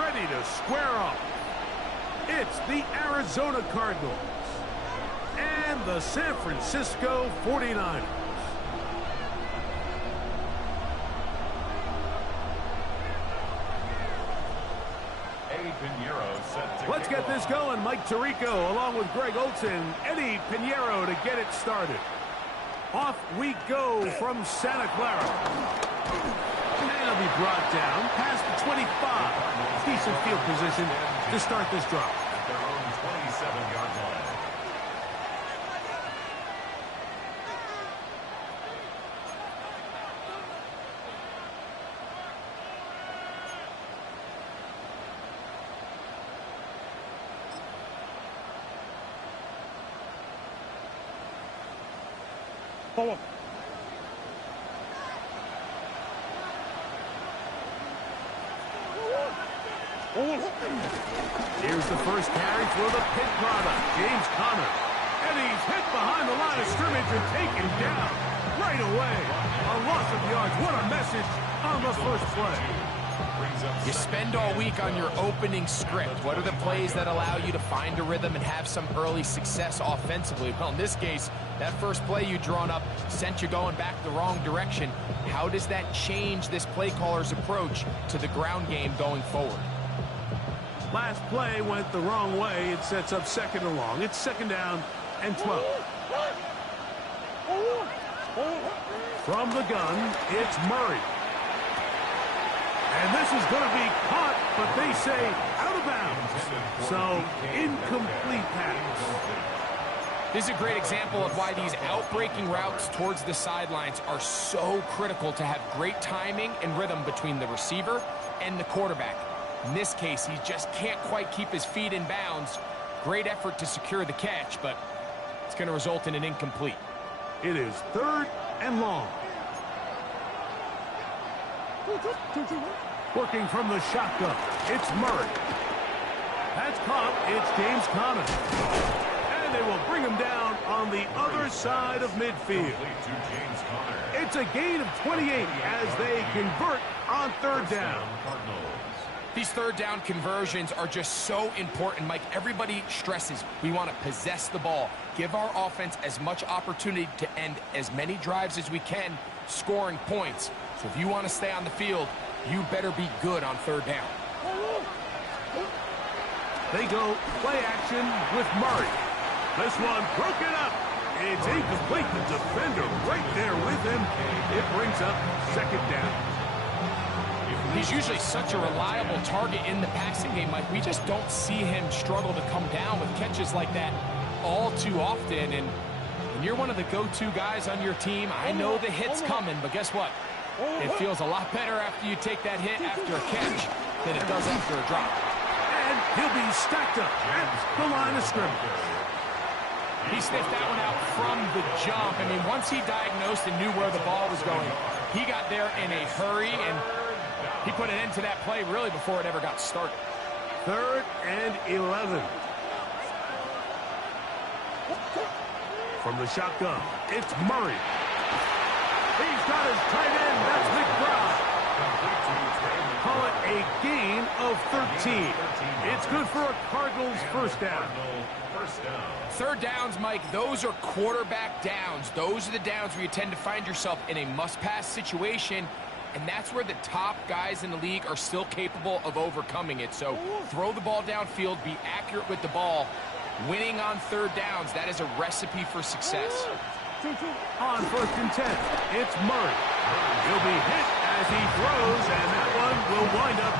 ready to square off. It's the Arizona Cardinals and the San Francisco 49ers. Let's get this going. Mike Tirico along with Greg Olson. Eddie Pinheiro to get it started. Off we go from Santa Clara. And he'll be brought down past the 25. Decent field position to start this drive. At their own 27-yard line. Forward. Here's the first carry for the Pitt product, James Conner. And he's hit behind the line of scrimmage and taken down right away. A loss of yards. What a message on the first play. You spend all week on your opening script. What are the plays that allow you to find a rhythm and have some early success offensively? Well, in this case, that first play you drawn up sent you going back the wrong direction. How does that change this play caller's approach to the ground game going forward? Last play went the wrong way. It sets up second and long. It's second down and 12. From the gun, it's Murray. And this is going to be caught, but they say out of bounds. So, incomplete pass. This is a great example of why these outbreaking routes towards the sidelines are so critical to have great timing and rhythm between the receiver and the quarterback. In this case, he just can't quite keep his feet in bounds. Great effort to secure the catch, but it's going to result in an incomplete. It is third and long. Working from the shotgun, it's Murray. That's caught. It's James Conner. And they will bring him down on the other side of midfield. It's a gain of 28 as they convert on third down. These third down conversions are just so important, Mike. Everybody stresses we want to possess the ball, give our offense as much opportunity to end as many drives as we can, scoring points. So if you want to stay on the field, you better be good on third down. They go play action with Murray. This one broken up. It's incomplete. The defender right there with him. It brings up second down. He's usually such a reliable target in the passing game, Mike. We just don't see him struggle to come down with catches like that all too often. And when you're one of the go-to guys on your team, I know the hit's coming, but guess what? It feels a lot better after you take that hit after a catch than it does after a drop. And he'll be stacked up at the line of scrimmage. He sniffed that one out from the jump. I mean, once he diagnosed and knew where the ball was going, he got there in a hurry, and he put an end to that play really before it ever got started. Third and 11. From the shotgun, it's Murray. He's got his tight end. That's McBride. Call it a gain of 13. It's good for a Cardinals first down. Third downs, Mike, those are quarterback downs. Those are the downs where you tend to find yourself in a must-pass situation, and that's where the top guys in the league are still capable of overcoming it. So throw the ball downfield, be accurate with the ball. Winning on third downs, that is a recipe for success. On first and 10, it's Murray. He'll be hit as he throws, and that one will wind up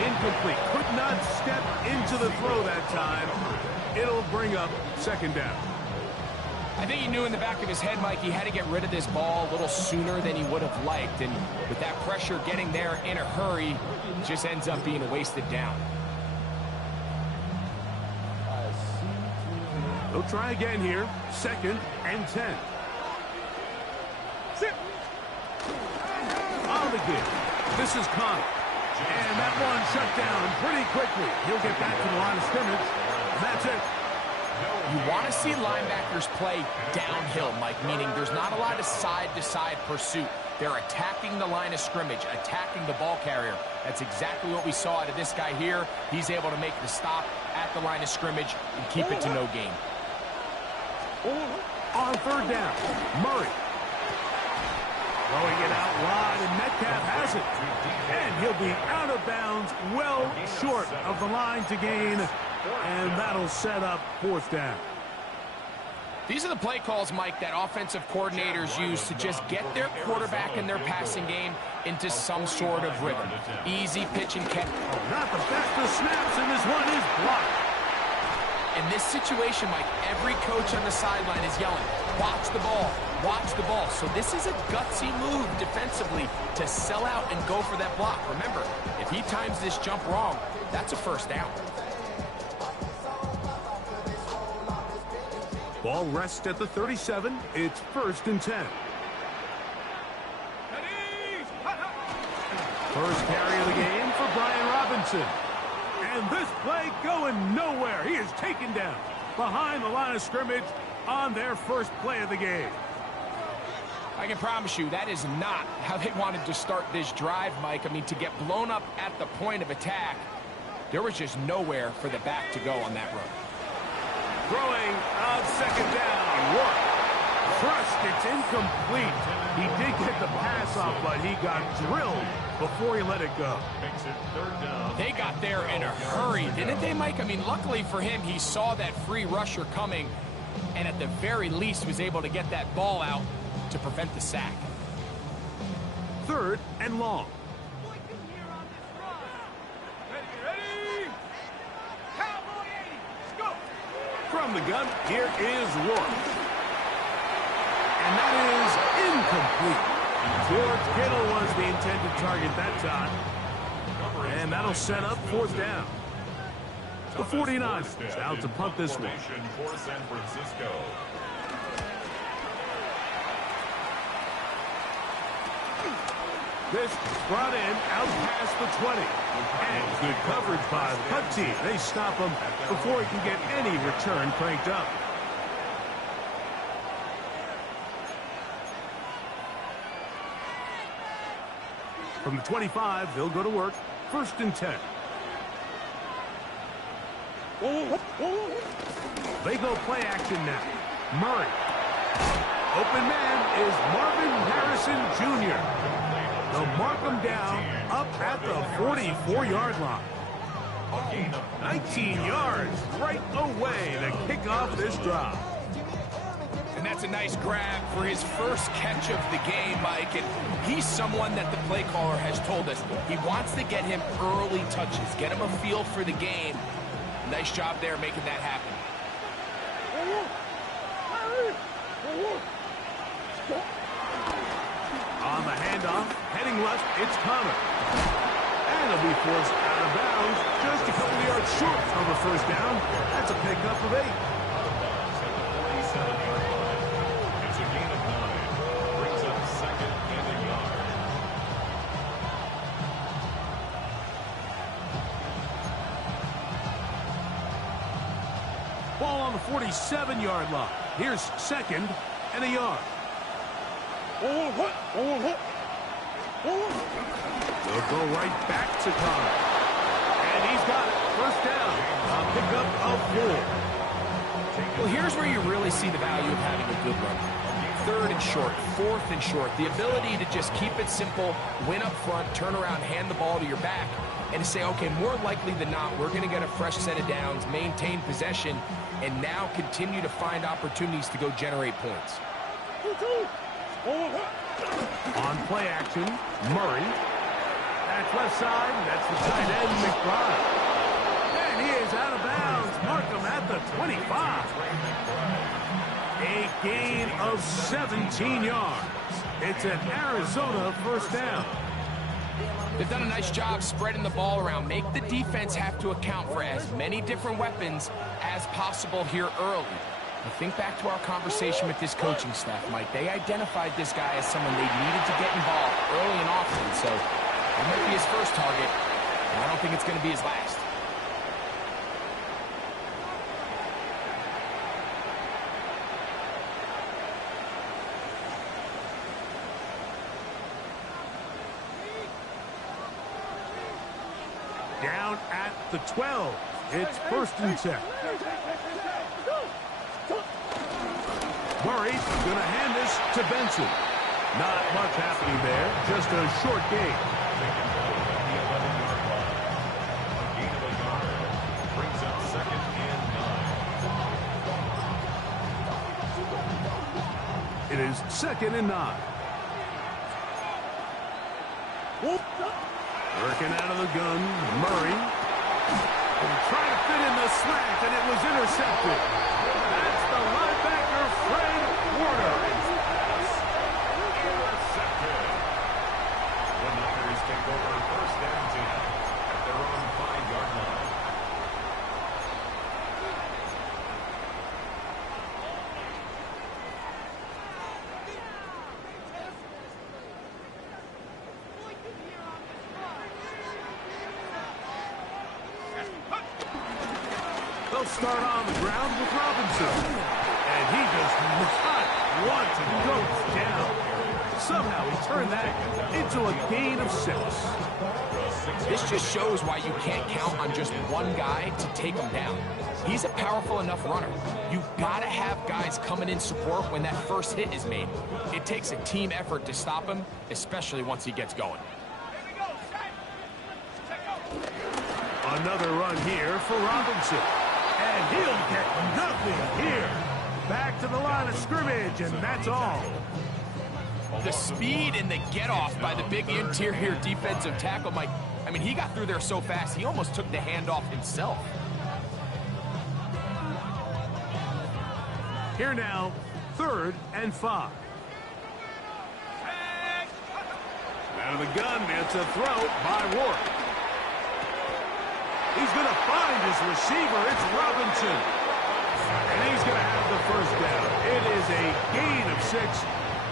incomplete. Could not step into the throw that time. It'll bring up second down. I think he knew in the back of his head, Mike, he had to get rid of this ball a little sooner than he would have liked. And with that pressure getting there in a hurry, it just ends up being a wasted down. They'll try again here. Second and 10. On the give. This is Conner. And that one shut down pretty quickly. He'll get back to the line of scrimmage. And that's it. You want to see linebackers play downhill, Mike, meaning there's not a lot of side-to-side pursuit. They're attacking the line of scrimmage, attacking the ball carrier. That's exactly what we saw out of this guy here. He's able to make the stop at the line of scrimmage and keep it to no gain. On third down, Murray. Throwing it out wide, and Metcalf has it. And he'll be out of bounds, well short of the line to gain. And that'll set up fourth down. These are the play calls, Mike, that offensive coordinators use to just get their quarterback and their passing game into some sort of rhythm. Easy pitch and catch. Not the best of snaps, and this one is blocked. In this situation, Mike, every coach on the sideline is yelling, watch the ball, watch the ball. So this is a gutsy move defensively to sell out and go for that block. Remember, if he times this jump wrong, that's a first down. Ball rests at the 37. It's 1st and 10. First carry of the game for Brian Robinson. And this play going nowhere. He is taken down behind the line of scrimmage on their first play of the game. I can promise you that is not how they wanted to start this drive, Mike. I mean, to get blown up at the point of attack, there was just nowhere for the back to go on that run. Throwing on second down. Work. Crushed. It's incomplete. He did get the pass off, but he got drilled before he let it go. Makes it third down. They got there in a hurry, didn't they, Mike? I mean, luckily for him, he saw that free rusher coming and at the very least was able to get that ball out to prevent the sack. 3rd and long. From the gun, here is Rourke. And that is incomplete. George Kittle was the intended target that time. And that'll set up 4th down. The 49ers out to punt this one. For San Francisco. This brought in out past the 20. And good coverage by the punt team. They stop him before he can get any return cranked up. From the 25, they'll go to work. 1st and 10. They go play action now. Murray. Open man is Marvin Harrison Jr. They'll mark him down up at the 44-yard line. 19 yards right away to kick off this drive. And that's a nice grab for his first catch of the game, Mike. And he's someone that the play caller has told us he wants to get him early touches, get him a feel for the game. Nice job there making that happen. On the handoff, heading left, it's Connor. And he'll be forced out of bounds just a couple yards short of a first down. That's a pickup of 8. It's a gain of 9. Brings up 2nd and a yard. Ball on the 47-yard line. Here's 2nd and a yard. They'll go right back to Connor. And he's got it. First down. A pickup of 4. Well, here's where you really see the value of having a good run. 3rd and short, 4th and short. The ability to just keep it simple, win up front, turn around, hand the ball to your back, and to say, okay, more likely than not, we're going to get a fresh set of downs, maintain possession, and now continue to find opportunities to go generate points. On play action, Murray. That's left side. That's the tight end, McBride. And he is out of bounds. Mark him at the 25. A gain of 17 yards. It's an Arizona first down. They've done a nice job spreading the ball around. Make the defense have to account for as many different weapons as possible here early. I think back to our conversation with this coaching staff, Mike. They identified this guy as someone they needed to get involved early and often. So it might be his first target, and I don't think it's going to be his last. at the 12. It's 1st and 10. Murray going to hand this to Benson. Not much happening there, just a short gain. Brings up 2nd and 9. It is 2nd and 9. Working out of the gun, Murray. Trying to fit in the slant, and it was intercepted. That's the linebacker, Fred Warner. Intercepted. The Niners take over 1st and 10 at their own 5-yard line. They'll start on the ground with Robinson. And he does not want to go down. Somehow he turned that into a gain of 6. This just shows why you can't count on just one guy to take him down. He's a powerful enough runner. You've got to have guys coming in support when that first hit is made. It takes a team effort to stop him, especially once he gets going. Another run here for Robinson. And he'll get nothing here. Back to the line of scrimmage, and that's all. The speed and the get-off by the big interior defensive tackle, Mike. I mean, he got through there so fast, he almost took the handoff himself. Here now, 3rd and 5. Out of the gun, it's a throw by Ward. He's going to find his receiver. It's Robinson. And he's going to have the 1st down. It is a gain of 6.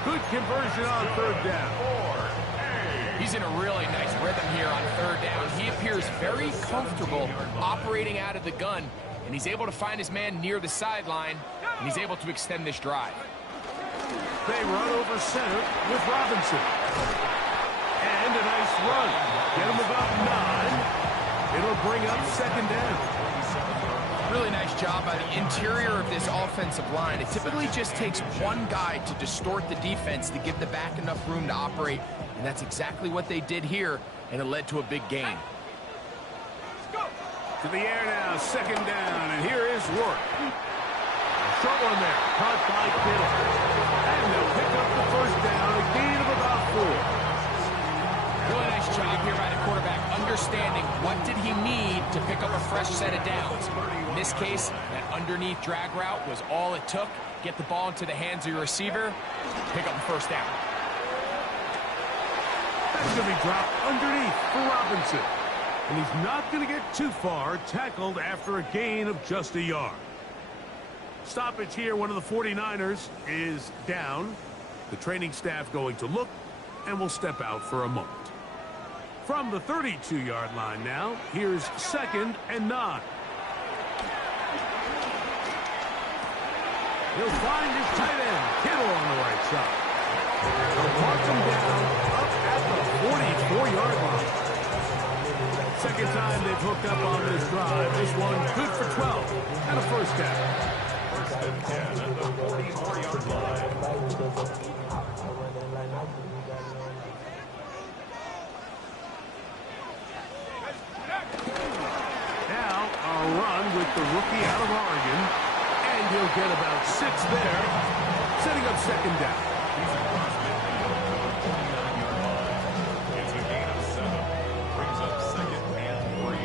Good conversion on 3rd down. He's in a really nice rhythm here on 3rd down. He appears very comfortable operating out of the gun, and he's able to find his man near the sideline, and he's able to extend this drive. They run over center with Robinson. And a nice run. Get him about 9. It'll bring up 2nd down. Really nice job by the interior of this offensive line. It typically just takes one guy to distort the defense to give the back enough room to operate, and that's exactly what they did here, and it led to a big gain. To the air now, 2nd down, and here is Rourke. Short one there, caught by Kittle. And they'll pick up the 1st down, a gain of about 4. Really nice job here by the quarterback, understanding what did he need to pick up a fresh set of downs. In this case, that underneath drag route was all it took. Get the ball into the hands of your receiver, pick up the 1st down. That's going to be dropped underneath for Robinson. And he's not going to get too far, tackled after a gain of just a yard. Stoppage here, one of the 49ers is down. The training staff going to look, and will step out for a moment. From the 32-yard line now, here's 2nd and 9. He'll find his tight end, Kittle on the right side. They'll mark him down up at the 44-yard line. 2nd time they've hooked up on this drive. This one good for 12 and a 1st down. 1st and 10 at the 44-yard line. Run with the rookie out of Oregon, and he'll get about 6 there, setting up 2nd down. It's a gain of 7. Brings up 2nd and 3.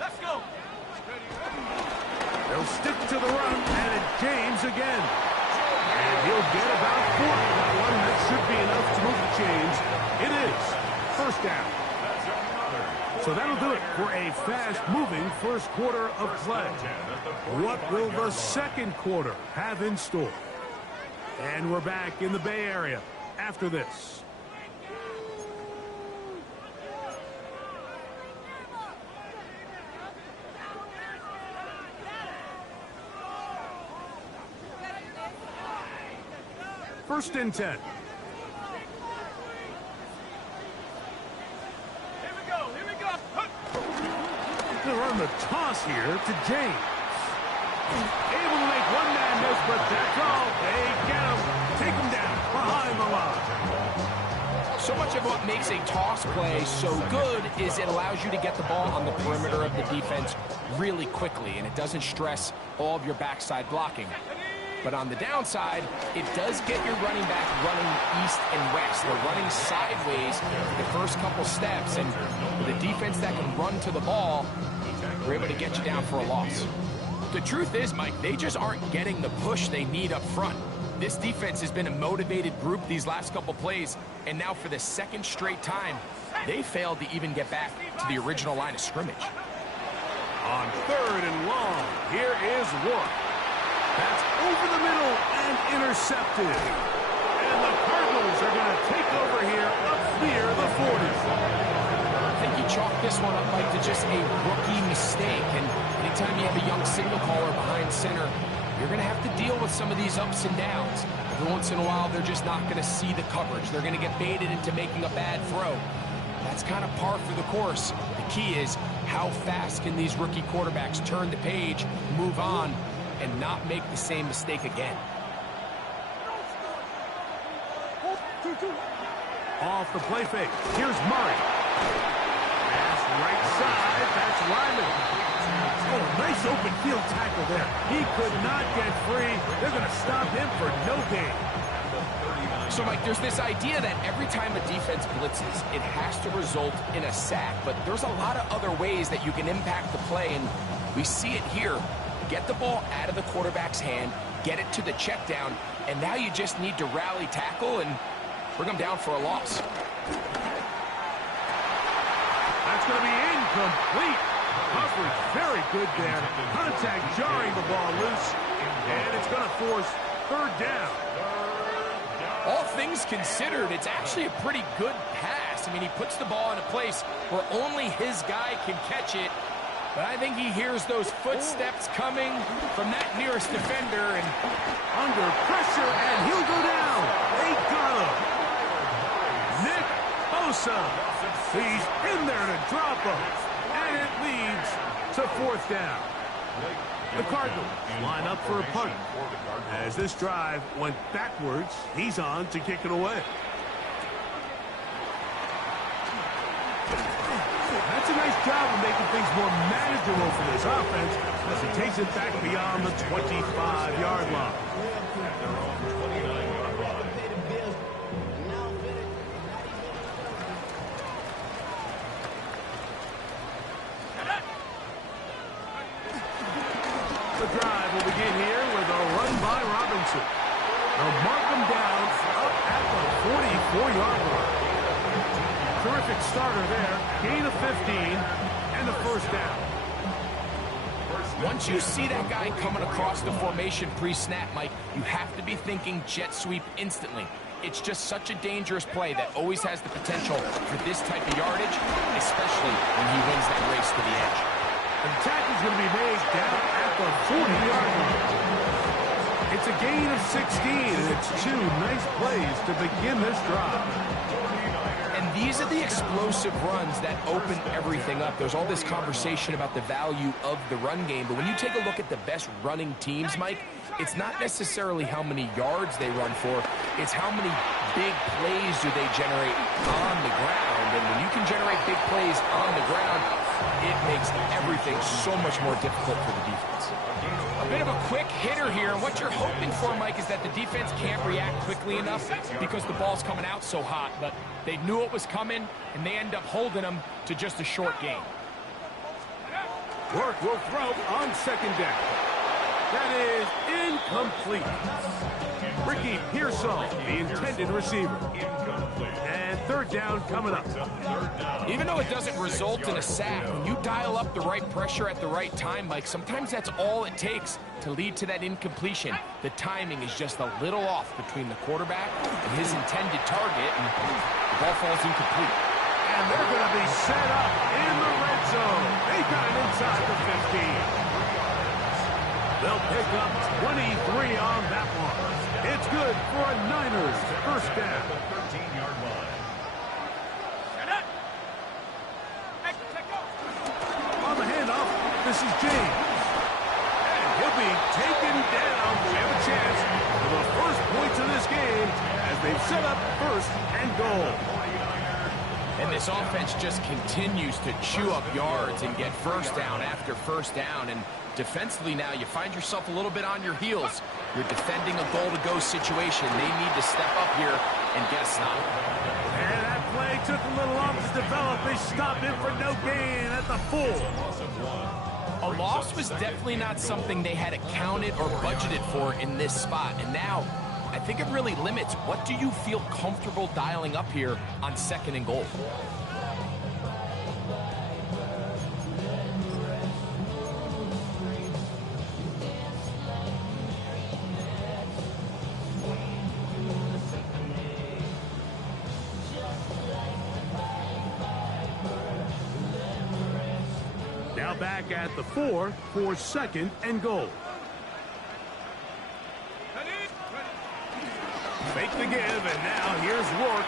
Let's go. They'll stick to the run, and it's James again. And he'll get about 40. That one, that should be enough to move the chains. It is 1st down. So that'll do it for a fast-moving 1st quarter of play. What will the 2nd quarter have in store? And we're back in the Bay Area after this. First and 10. Here we go. They'll run the toss here to James. Able to make one man miss, but that's all. They get him. Take him down behind the line. So much of what makes a toss play so good is it allows you to get the ball on the perimeter of the defense really quickly, and it doesn't stress all of your backside blocking. But on the downside, it does get your running back running east and west. They're running sideways for the first couple steps, and with a defense that can run to the ball, we're able to get you down for a loss. The truth is, Mike, they just aren't getting the push they need up front. This defense has been a motivated group these last couple plays, and now for the second straight time, they failed to even get back to the original line of scrimmage. On 3rd and long, here is Warren. That's over the middle and intercepted. And the Cardinals are going to take over here up near the 40. I think you chalk this one up, Mike, to just a rookie mistake. And anytime you have a young signal caller behind center, you're going to have to deal with some of these ups and downs. Every once in a while, they're just not going to see the coverage. They're going to get baited into making a bad throw. That's kind of par for the course. The key is how fast can these rookie quarterbacks turn the page, move on, and not make the same mistake again. Off the play fake. Here's Murray. Pass right side. That's Lyman. Oh, nice open field tackle there. He could not get free. They're going to stop him for no gain. So, Mike, there's this idea that every time a defense blitzes, it has to result in a sack. But there's a lot of other ways that you can impact the play, and we see it here. Get the ball out of the quarterback's hand, get it to the check down, and now you just need to rally tackle and bring them down for a loss. That's going to be incomplete. Coverage very good there. Contact jarring the ball loose, and it's going to force 3rd down. All things considered, it's actually a pretty good pass. I mean, he puts the ball in a place where only his guy can catch it. But I think he hears those footsteps coming from that nearest defender, and under pressure, and he'll go down. They got him. Nick Bosa. He's in there to drop him. And it leads to 4th down. The Cardinals line up for a punt. As this drive went backwards, he's on to kick it away. That's a nice job of making things more manageable for this offense as he takes it back beyond the 25-yard line. The drive will begin here with a run by Robinson. They'll mark him down up at the 44-yard line. Terrific starter there. Gain of 15 and a 1st down. once you see that guy coming across the formation pre-snap, Mike, you have to be thinking jet sweep instantly. It's just such a dangerous play that always has the potential for this type of yardage, especially when he wins that race to the edge. The tackle's going to be made down at the 40-yard line. It's a gain of 16, and it's 2 nice plays to begin this drive. And these are the explosive runs that open everything up. There's all this conversation about the value of the run game, but when you take a look at the best running teams, Mike, it's not necessarily how many yards they run for, it's how many big plays do they generate on the ground. And when you can generate big plays on the ground, it makes everything so much more difficult for the defense. A bit of a quick hitter here, and what you're hoping for, Mike, is that the defense can't react quickly enough because the ball's coming out so hot, but they knew it was coming, and they end up holding them to just a short gain. Work will throw on 2nd down. That is incomplete. Ricky Pearsall, the intended receiver. And 3rd down coming up. Even though it doesn't result in a sack, when you dial up the right pressure at the right time, Mike, sometimes that's all it takes to lead to that incompletion. The timing is just a little off between the quarterback and his intended target, and the ball falls incomplete. And they're going to be set up in the red zone. They got it inside the 15. They'll pick up 23 on that one. It's It's good for a Niners first down. The 13-yard line. On the handoff, this is James. And he'll be taken down. We have a chance for the first points of this game as they've set up first and goal. And this offense just continues to chew up yards and get first down after first down. And defensively now, you find yourself a little bit on your heels. You're defending a goal-to-go situation. They need to step up here and get a stop. And that play took a little long to develop. They stopped it for no gain at the 4. A loss was definitely not something they had accounted or budgeted for in this spot. And now, I think it really limits what do you feel comfortable dialing up here on 2nd and goal. Now back at the 4 for 2nd and goal. Fake the give, and now here's Rourke.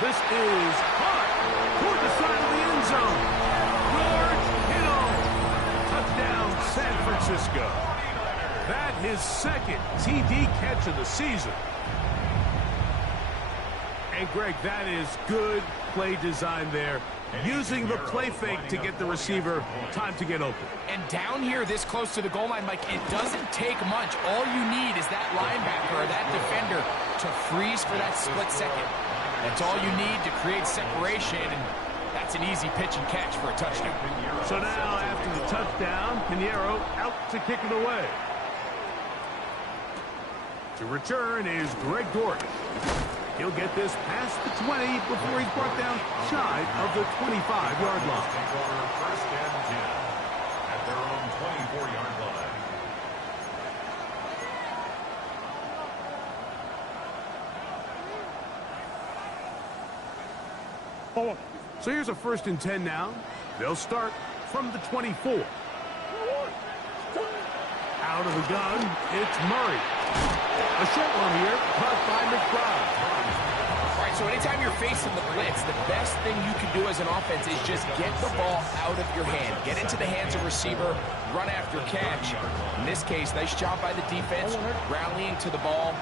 This is caught toward the side of the end zone. George Kittle. Touchdown, San Francisco. That his 2nd TD catch of the season. And, Greg, that is good play design there. Using the play fake to get the receiver time to get open. And down here this close to the goal line, Mike, it doesn't take much. All you need is that linebacker or that defender to freeze for that split second. That's all you need to create separation, and that's an easy pitch and catch for a touchdown. So now after the touchdown, Pinheiro out to kick it away. To return is Greg Dortch. He'll get this past the 20 before he's brought down shy of the 25-yard line. Take over first and 10 at their own 24-yard line. So here's a 1st and 10 now. They'll start from the 24. Out of the gun, it's Murray. A short one here, caught by McBride. All right, so anytime you're facing the blitz, the best thing you can do as an offense is just get the ball out of your hand. Get into the hands of receiver, run after catch. In this case, nice job by the defense, rallying to the ball,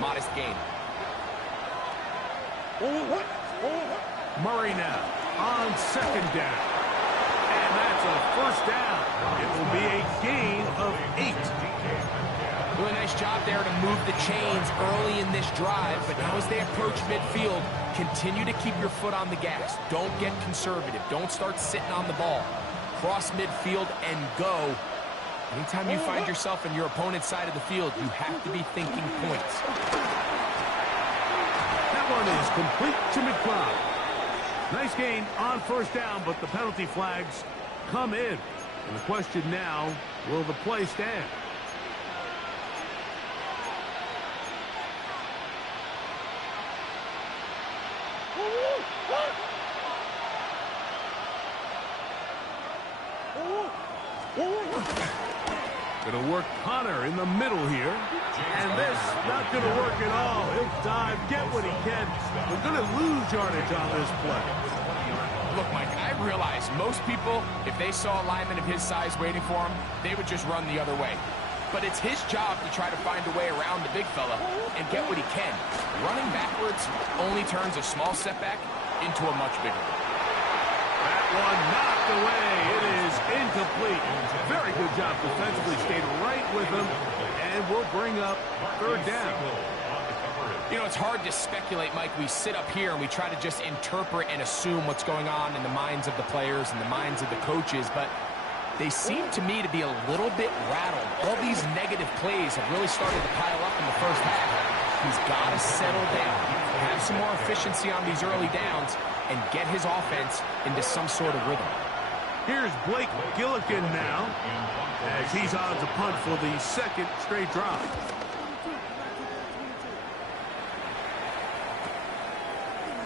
modest gain. Murray now on 2nd down. And that's a first down. It will be a gain of 8. Doing a nice job there to move the chains early in this drive, but now as they approach midfield, continue to keep your foot on the gas. Don't get conservative. Don't start sitting on the ball. Cross midfield and go. Anytime you find yourself in your opponent's side of the field, you have to be thinking points. That one is complete to McBride. Nice gain on first down, but the penalty flags come in. And the question now, will the play stand? Going to work Connor in the middle here. And this not going to work at all. He'll dive, get what he can. We're going to lose yardage on this play. Look, Mike, I realize most people, if they saw a lineman of his size waiting for him, they would just run the other way. But it's his job to try to find a way around the big fella and get what he can. Running backwards only turns a small setback into a much bigger one. That one knocked away. It is incomplete. Very good job defensively. Stayed right with him. And we'll bring up 3rd down. You know, it's hard to speculate, Mike. We sit up here and we try to just interpret and assume what's going on in the minds of the players and the minds of the coaches, but they seem to me to be a little bit rattled. All these negative plays have really started to pile up in the first half. He's got to settle down, have some more efficiency on these early downs, and get his offense into some sort of rhythm. Here's Blake Gillikin now, as he's on to punt for the 2nd straight drive.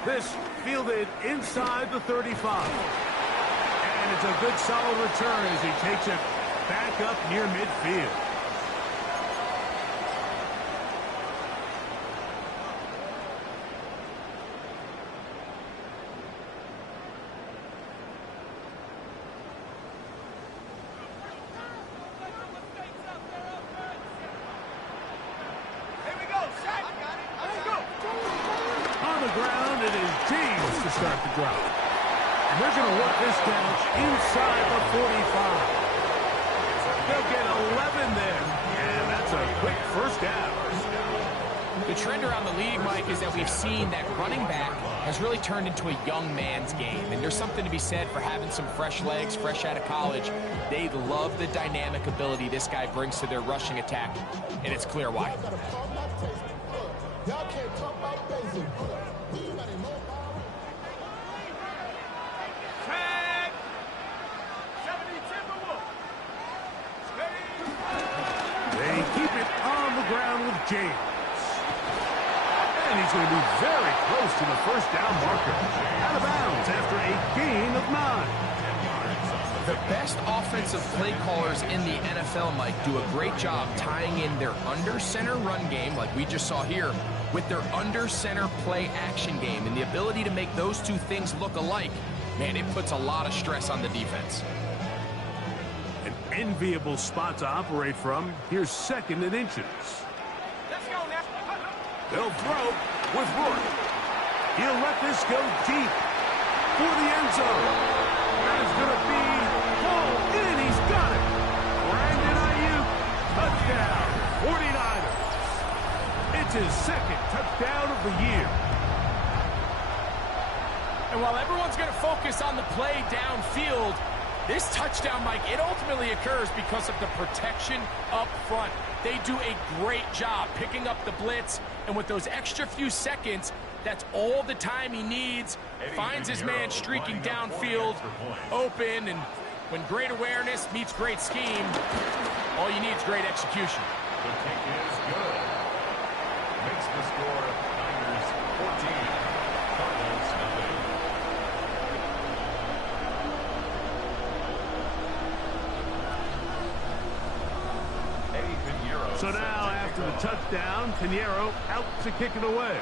This fielded inside the 35. And it's a good solid return as he takes it back up near midfield. start the drive. And they're going to work this down inside the 45. They'll get 11 there. And that's a quick first down. The trend around the league, Mike, is that we've seen that running back has really turned into a young man's game. And there's something to be said for having some fresh legs, fresh out of college. They love the dynamic ability this guy brings to their rushing attack. And it's clear why. They keep it on the ground with James. And he's going to be very close to the first down marker. Out of bounds after a gain of 9. The best offensive play callers in the NFL, Mike, do a great job tying in their under-center run game, like we just saw here, with their under-center play action game. And the ability to make those two things look alike, man, it puts a lot of stress on the defense. An enviable spot to operate from. Here's 2nd and inches. They'll throw with Rourke. He'll let this go deep for the end zone. That is going to be pulled in. He's got it. Brandon Ayuk, touchdown, 49ers. It's his 2nd touchdown of the year. And while everyone's going to focus on the play downfield, this touchdown, Mike, it ultimately occurs because of the protection up front. They do a great job picking up the blitz, and with those extra few seconds, that's all the time he needs. Finds his man streaking downfield, open, and when great awareness meets great scheme, all you need is great execution. The kick is good. Makes the score Niners 14, Cardinals nothing. So now, after the touchdown, Pinheiro out to kick it away.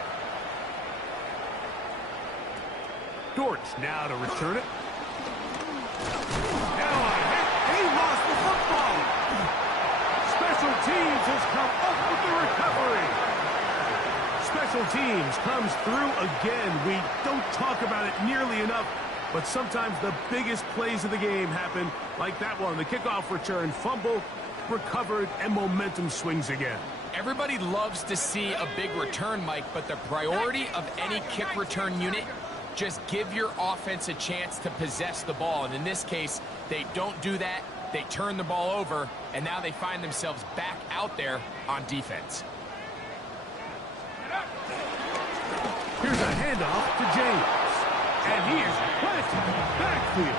Dortch now to return it. Now he lost the football. Special teams has come up with the recovery. Special teams comes through again. We don't talk about it nearly enough, but sometimes the biggest plays of the game happen like that one. The kickoff return, fumble, recovered, and momentum swings again. Everybody loves to see a big return, Mike, but the priority of any kick return unit, just give your offense a chance to possess the ball. And in this case, they don't do that. They turn the ball over, and now they find themselves back out there on defense. Here's a handoff to James. And he is planted backfield.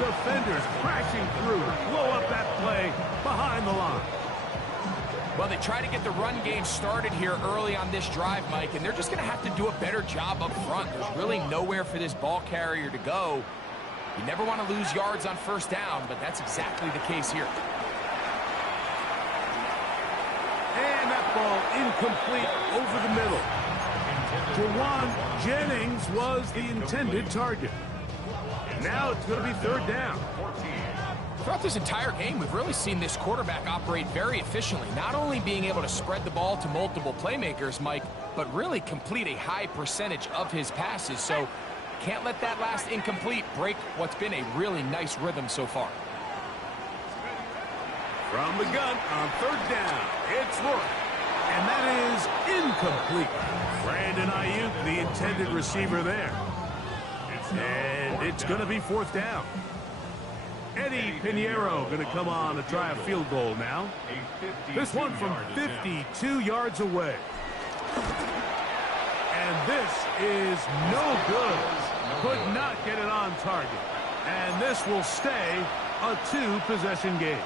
Defenders crashing through, blow up that play behind the line. Well, they try to get the run game started here early on this drive, Mike, and they're just going to have to do a better job up front. There's really nowhere for this ball carrier to go. You never want to lose yards on first down, but that's exactly the case here. And that ball incomplete over the middle. Jawan Jennings was the intended target. Now it's going to be 3rd down. Throughout this entire game, we've really seen this quarterback operate very efficiently, not only being able to spread the ball to multiple playmakers, Mike, but really complete a high percentage of his passes. So can't let that last incomplete break what's been a really nice rhythm so far. From the gun on 3rd down, it's Rourke. And that is incomplete. Brandon Ayuk, the intended receiver there. And it's going to be 4th down. Eddie Pinheiro going to come on to try a field goal now. This one from 52 yards away. And this is no good. Could not get it on target. And this will stay a 2-possession game.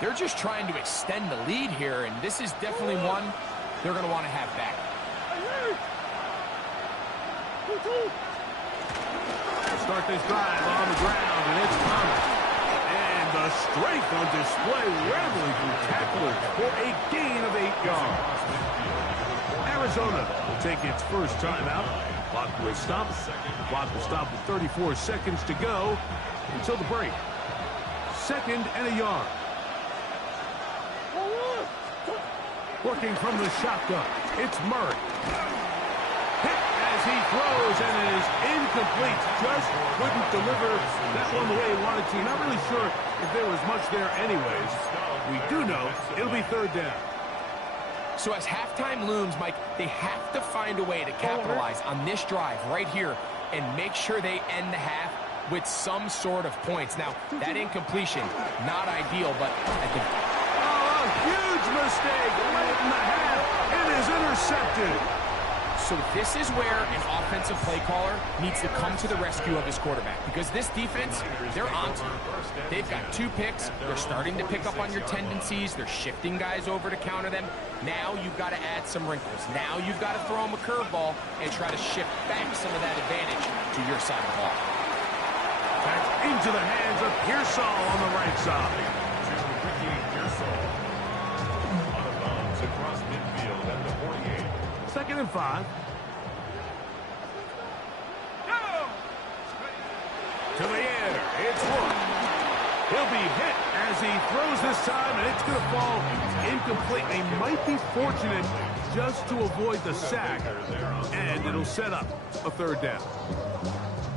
They're just trying to extend the lead here, and this is definitely one they're going to want to have back. Start this drive on the ground, and it's coming. And the strength on display, rambling through tacklers for a gain of 8 yards. Arizona will take its first timeout. Clock will stop. Clock will stop with 34 seconds to go until the break. 2nd and a yard. Working from the shotgun, it's Murray. Hit as as he throws and is incomplete. Just couldn't deliver that one the way he wanted to. Not really sure if there was much there anyways. We do know it'll be third down. So as halftime looms, Mike, they have to find a way to capitalize on this drive right here and make sure they end the half with some sort of points. Now, that incompletion, not ideal, but at the... Oh, a huge mistake late in the half. It is intercepted. So this is where an offensive play caller needs to come to the rescue of his quarterback, because this defense, they're on to you. They've got 2 picks. They're starting to pick up on your tendencies. They're shifting guys over to counter them. Now you've got to add some wrinkles. Now you've got to throw them a curveball and try to shift back some of that advantage to your side of the ball. Back into the hands of Pearsall on the right side. Out of bounds across midfield at the 48. 2nd and 5. To the air. It's Rourke. He'll be hit as he throws this time, and it's going to fall incomplete. They might be fortunate just to avoid the sack, and it'll set up a third down.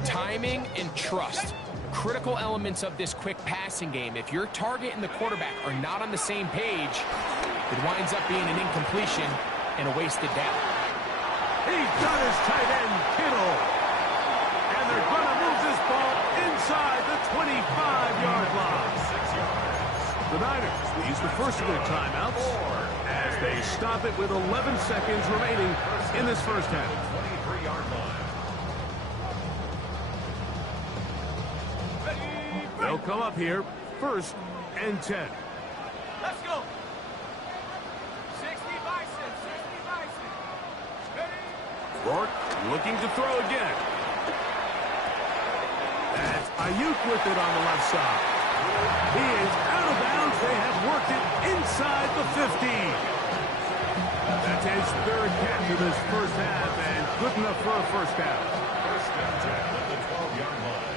Timing and trust, critical elements of this quick passing game. If your target and the quarterback are not on the same page, it winds up being an incompletion and a wasted down. He's got his tight end, Kittle. And they're going to move this ball inside the 25-yard line. 6 yards. The Niners will use the first of their timeouts as they stop it with 11 seconds remaining in this first half. 23-yard line. They'll come up here, 1st and 10. Let's go. 60 Bison, 60 Bison. Rourke looking to throw again. That's Ayuk with it on the left side. He is out of bounds. They have worked it inside the 15. That's his 3rd catch of this first half, and good enough for a first down. 1st and 10 at the 12-yard line.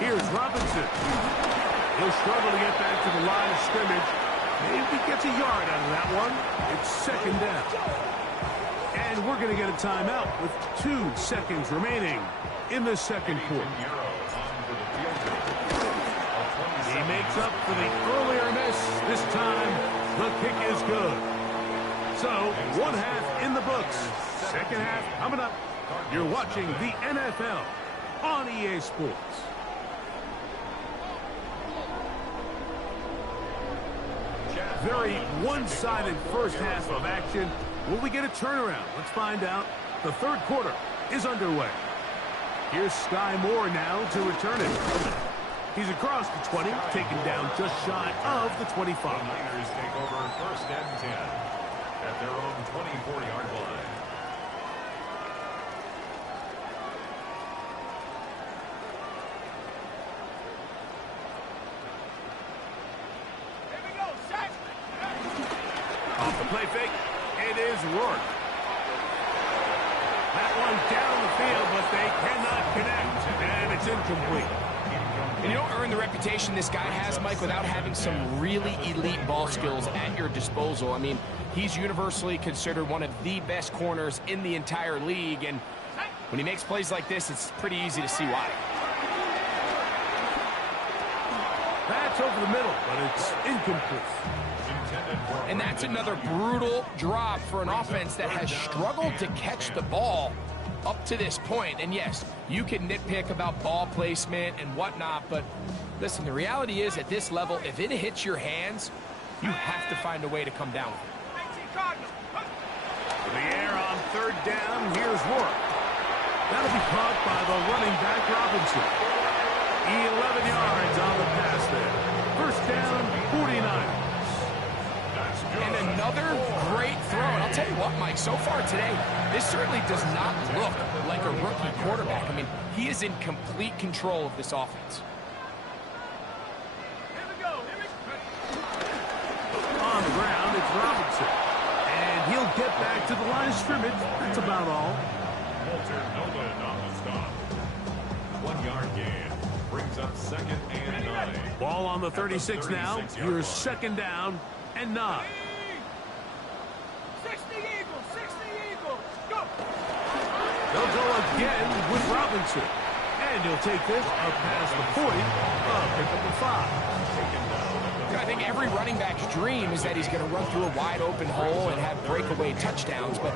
Here's Robinson. He'll struggle to get back to the line of scrimmage. Maybe gets a yard out of that one. It's 2nd down. And we're going to get a timeout with 2 seconds remaining in the 2nd quarter. He makes up for the earlier miss. This time, the kick is good. So, 1 half in the books. 2nd half coming up. You're watching the NFL on EA Sports. Very one-sided first half of action. Will we get a turnaround? Let's find out. The 3rd quarter is underway. Here's Sky Moore now to return it. He's across the 20, taken down just shy of the 25. The Niners take over 1st and 10 at their own 24-yard line. Off the play fake, it is Rourke. That one down the field, but they cannot connect, and it's incomplete. And you don't earn the reputation this guy has, Mike, without having some really elite ball skills at your disposal. I mean, he's universally considered one of the best corners in the entire league, and when he makes plays like this, it's pretty easy to see why. That's over the middle, but it's incomplete. And that's another brutal drop for an offense that has struggled to catch the ball up to this point. And yes, you can nitpick about ball placement and whatnot, but listen, the reality is at this level, if it hits your hands, you have to find a way to come down with it. In the air on 3rd down, here's Rourke. That'll be caught by the running back Robinson. 11 yards on the pass there. 1st down, 49. And another great throw. And I'll tell you what, Mike, so far today, this certainly does not look like a rookie quarterback. I mean, he is in complete control of this offense. Here we go. On the ground, it's Robinson. And he'll get back to the line of scrimmage. That's about all. Walter Nolan on the stop. 1-yard gain. Brings up 2nd and 9. Ball on the 36 now. Here's 2nd down and 9. again with Robinson. And he'll take this up past the 40, pick up the 5. I think every running back's dream is that he's going to run through a wide open hole and have breakaway touchdowns, but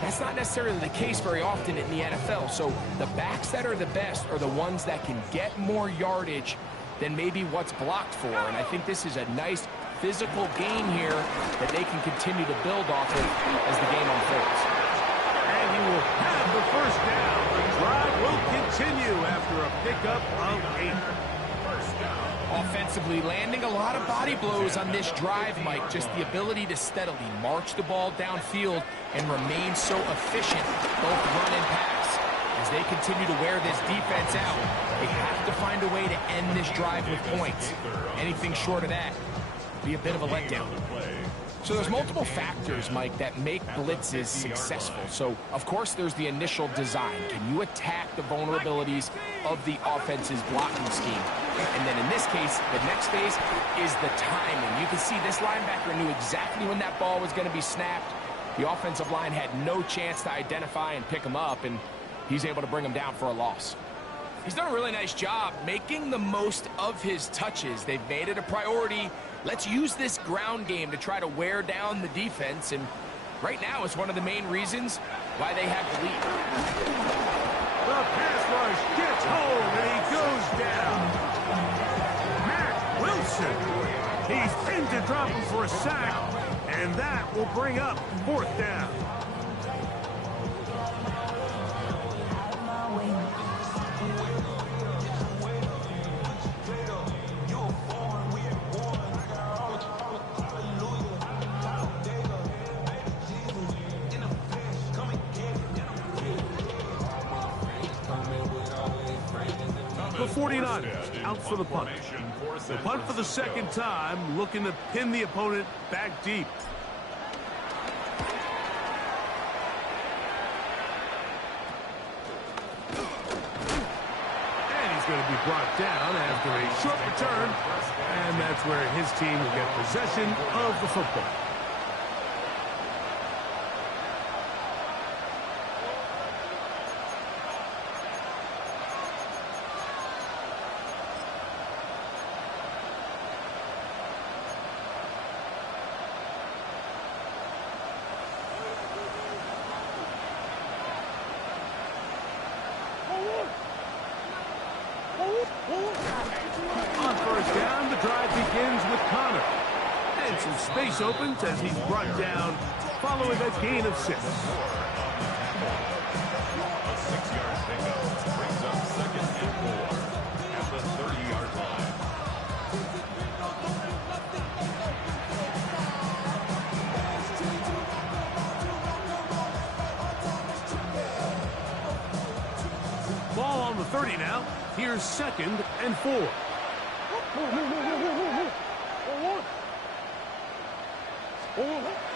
that's not necessarily the case very often in the NFL. So the backs that are the best are the ones that can get more yardage than maybe what's blocked for. And I think this is a nice physical gain here that they can continue to build off of as the game unfolds. And he will have the first down. The drive will continue after a pickup of 8. Offensively, landing a lot of body blows on this drive, Mike. Just the ability to steadily march the ball downfield and remain so efficient, both run and pass. As they continue to wear this defense out, they have to find a way to end this drive with points. Anything short of that would be a bit of a letdown. So there's multiple factors, Mike, that make blitzes successful. So, of course, there's the initial design. Can you attack the vulnerabilities of the offense's blocking scheme? And then in this case, the next phase is the timing. You can see this linebacker knew exactly when that ball was going to be snapped. The offensive line had no chance to identify and pick him up, and he's able to bring him down for a loss. He's done a really nice job making the most of his touches. They've made it a priority. Let's use this ground game to try to wear down the defense, and right now it's one of the main reasons why they have the lead. The pass rush gets home, and he goes down. Matt Wilson. He's in to drop him for a sack, and that will bring up 4th down. The 49ers out for the punt. The punt for the second time, looking to pin the opponent back deep. And he's going to be brought down after a short return. And that's where his team will get possession of the football. On first down, the drive begins with Connor. And some space opens as he's brought down following a gain of 6. A 6-yard pickup brings up 2nd and 4 at the 30-yard line. Ball on the 30 now. Here's 2nd and 4.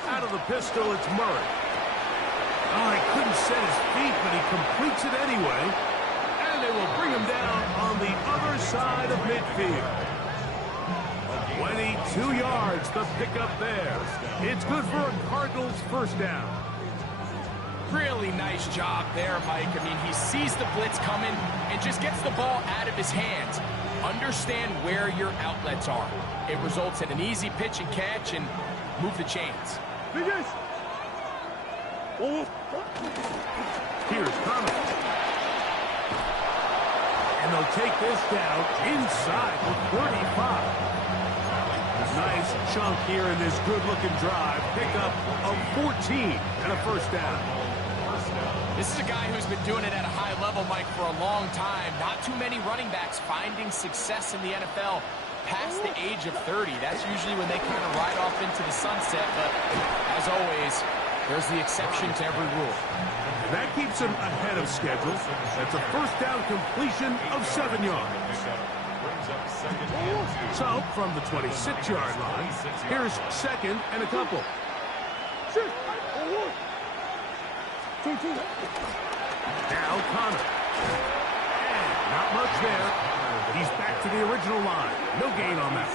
Out of the pistol, it's Murray. Oh, he couldn't set his feet, but he completes it anyway. And they will bring him down on the other side of midfield. 22 yards, the pickup there. It's good for a Cardinals first down. Really nice job there, Mike. I mean, he sees the blitz coming and just gets the ball out of his hands. Understand where your outlets are. It results in an easy pitch and catch and move the chains. Here's Connor. And they'll take this down inside the 35. Nice chunk here in this good-looking drive. Pickup of 14 and a first down. This is a guy who's been doing it at a high level, Mike, for a long time. Not too many running backs finding success in the NFL past the age of 30. That's usually when they kind of ride off into the sunset. But as always, there's the exception to every rule. That keeps him ahead of schedule. That's a first down completion of 7 yards. So, from the 26-yard line, here's 2nd and a couple. Now Connor. And not much there. He's back to the original line. No gain on that.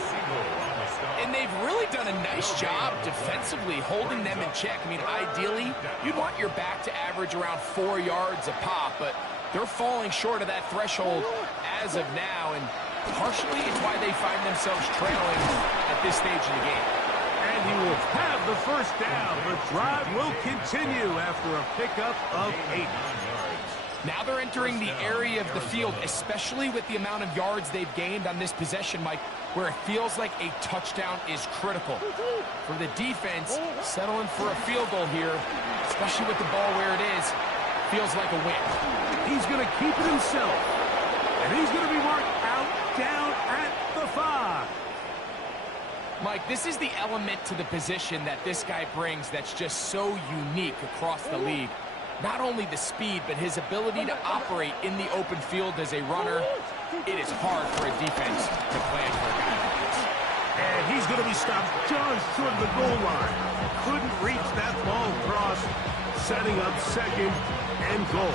And they've really done a nice job defensively holding them in check. I mean, ideally, you'd want your back to average around 4 yards a pop, but they're falling short of that threshold as of now, and partially it's why they find themselves trailing at this stage of the game. And he will have the first down. The drive will continue after a pickup of 8. Now they're entering the area of the field, especially with the amount of yards they've gained on this possession, Mike, where it feels like a touchdown is critical. For the defense, settling for a field goal here, especially with the ball where it is, feels like a win. He's going to keep it himself. And he's going to be marked out down at the 5. Mike, this is the element to the position that this guy brings that's just so unique across the league. Not only the speed, but his ability to operate in the open field as a runner. It is hard for a defense to plan for a guy like this. And he's going to be stopped just short of the goal line. Couldn't reach that ball across, setting up second and goal.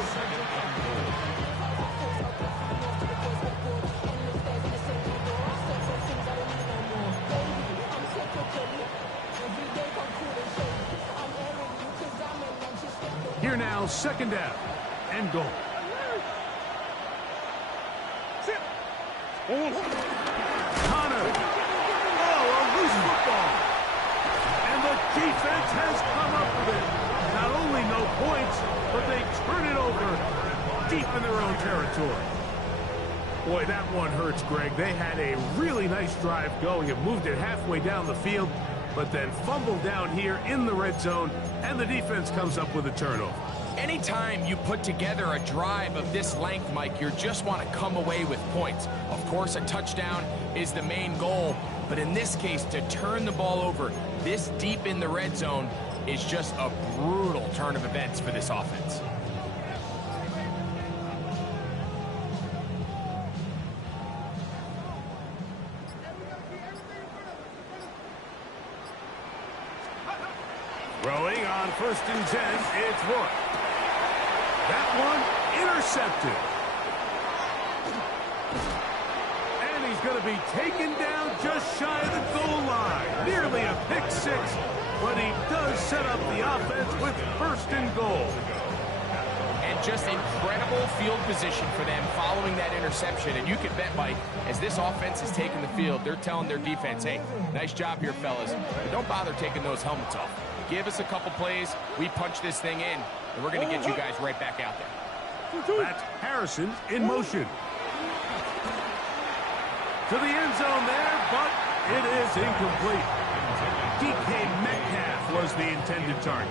Here now, second down and goal. Connor. Oh, a loose football. And the defense has come up with it. Not only no points, but they turn it over deep in their own territory. Boy, that one hurts, Greg. They had a really nice drive going. It moved it halfway down the field, but then fumbled down here in the red zone, and the defense comes up with a turnover. Anytime you put together a drive of this length, Mike, you just want to come away with points. Of course, a touchdown is the main goal, but in this case, to turn the ball over this deep in the red zone is just a brutal turn of events for this offense. Throwing on 1st and 10, it's Rourke. That one intercepted. And he's going to be taken down just shy of the goal line. Nearly a pick 6, but he does set up the offense with 1st and goal. And just incredible field position for them following that interception. And you can bet, Mike, as this offense is taking the field, they're telling their defense, hey, nice job here, fellas. But don't bother taking those helmets off. Give us a couple plays, we punch this thing in, and we're going to get you guys right back out there. That's Harrison in motion. To the end zone there, but it is incomplete. DK Metcalf was the intended target.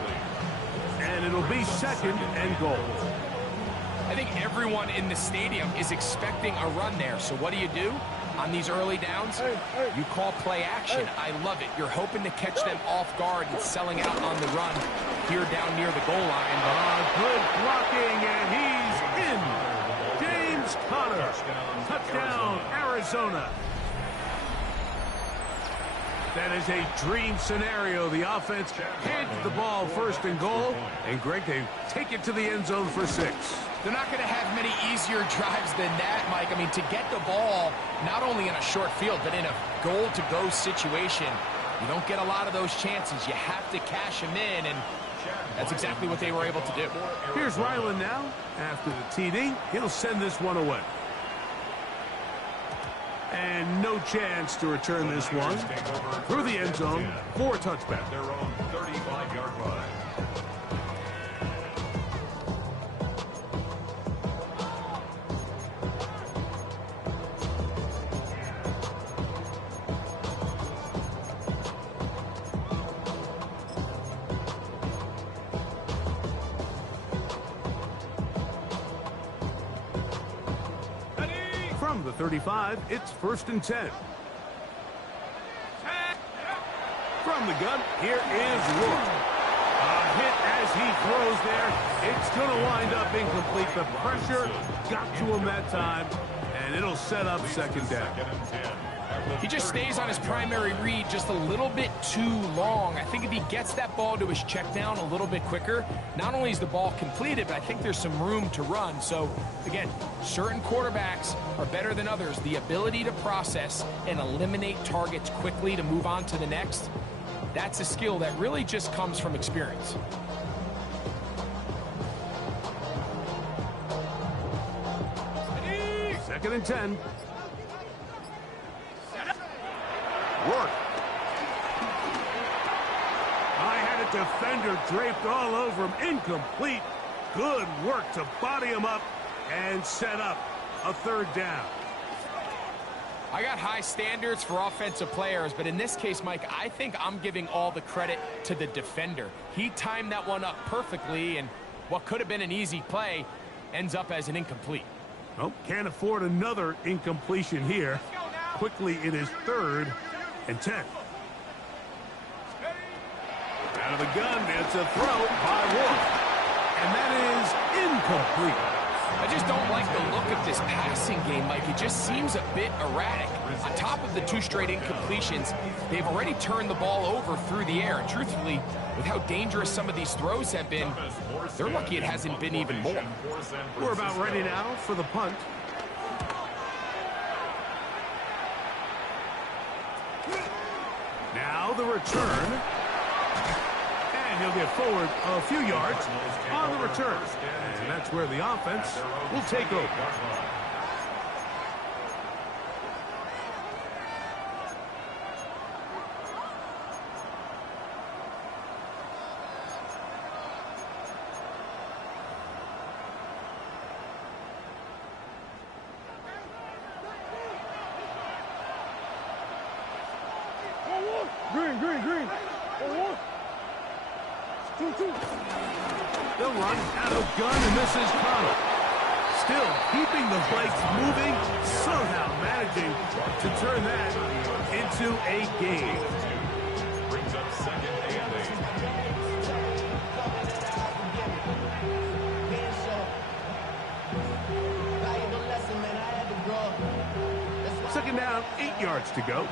And it'll be 2nd and goal. I think everyone in the stadium is expecting a run there, so what do? On these early downs, you call play action. I love it. You're hoping to catch them off guard and selling out on the run here down near the goal line. Good blocking, and he's in. James Conner. Touchdown, Arizona. That is a dream scenario. The offense hands the ball 1st and goal, and Greg, they take it to the end zone for 6. They're not going to have many easier drives than that, Mike. I mean, to get the ball, not only in a short field, but in a goal-to-go situation, you don't get a lot of those chances. You have to cash them in, and that's exactly what they were able to do. Here's Ryland now. After the TD, he'll send this one away. And no chance to return this one through the end zone for a touchback. Their own 35-yard line. From the 35, it's 1st and 10. From the gun, here is Rourke. A hit as he throws there. It's going to wind up incomplete. The pressure got to him that time, and it'll set up 2nd down. 2nd and 10. He just stays on his primary read just a little bit too long. I think if he gets that ball to his check down a little bit quicker, not only is the ball completed, but I think there's some room to run. So, again, certain quarterbacks are better than others. The ability to process and eliminate targets quickly to move on to the next, that's a skill that really just comes from experience. Second and 10. Work. I had a defender draped all over him. Incomplete. Good work to body him up and set up a third down. I got high standards for offensive players, but in this case, Mike, I think I'm giving all the credit to the defender. He timed that one up perfectly, and what could have been an easy play ends up as an incomplete. Oh, can't afford another incompletion here. Quickly, it is 3rd and 10. Out of the gun, it's a throw by Wolf. And that is incomplete. I just don't like the look of this passing game, Mike. It just seems a bit erratic. On top of the 2 straight incompletions, they've already turned the ball over through the air. And truthfully, with how dangerous some of these throws have been, they're lucky it hasn't been even more. We're about ready now for the punt. Now the return. And he'll get forward a few yards on the return. And that's where the offense will take over. Green. 2-2. They'll run out of gun, and this is Connell. Still keeping the legs moving, somehow managing to turn that into a game. Brings up 2nd and 8. Second down, 8 yards to go.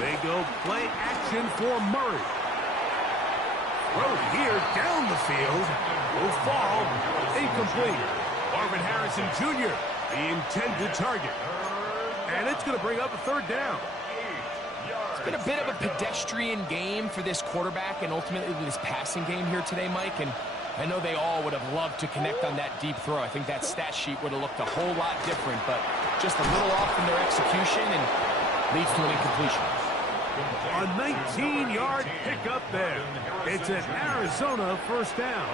They go play action for Murray. Throw here down the field. Will fall. Incomplete. Marvin Harrison Jr., the intended target. And it's going to bring up a 3rd down. It's been a bit of a pedestrian game for this quarterback and ultimately this passing game here today, Mike. And I know they all would have loved to connect on that deep throw. I think that stat sheet would have looked a whole lot different, but just a little off in their execution and leads to an incompletion. A 19-yard pickup there. It's an Arizona 1st down.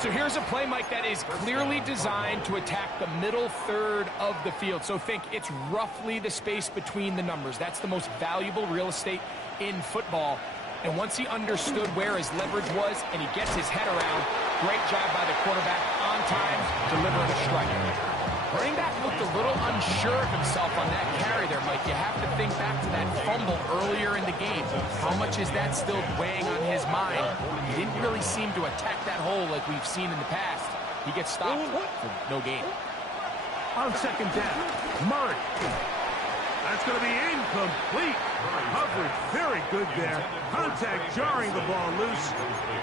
So here's a play, Mike, that is clearly designed to attack the middle 3rd of the field. So think it's roughly the space between the numbers. That's the most valuable real estate in football. And once he understood where his leverage was and he gets his head around, great job by the quarterback on time, delivering a strike. Running back looked a little unsure of himself on that carry there, Mike. You have to think back to that fumble earlier in the game. How much is that still weighing on his mind? He didn't really seem to attack that hole like we've seen in the past. He gets stopped for no gain. On 2nd down, Murray. That's going to be incomplete. Coverage very good there. Contact jarring the ball loose.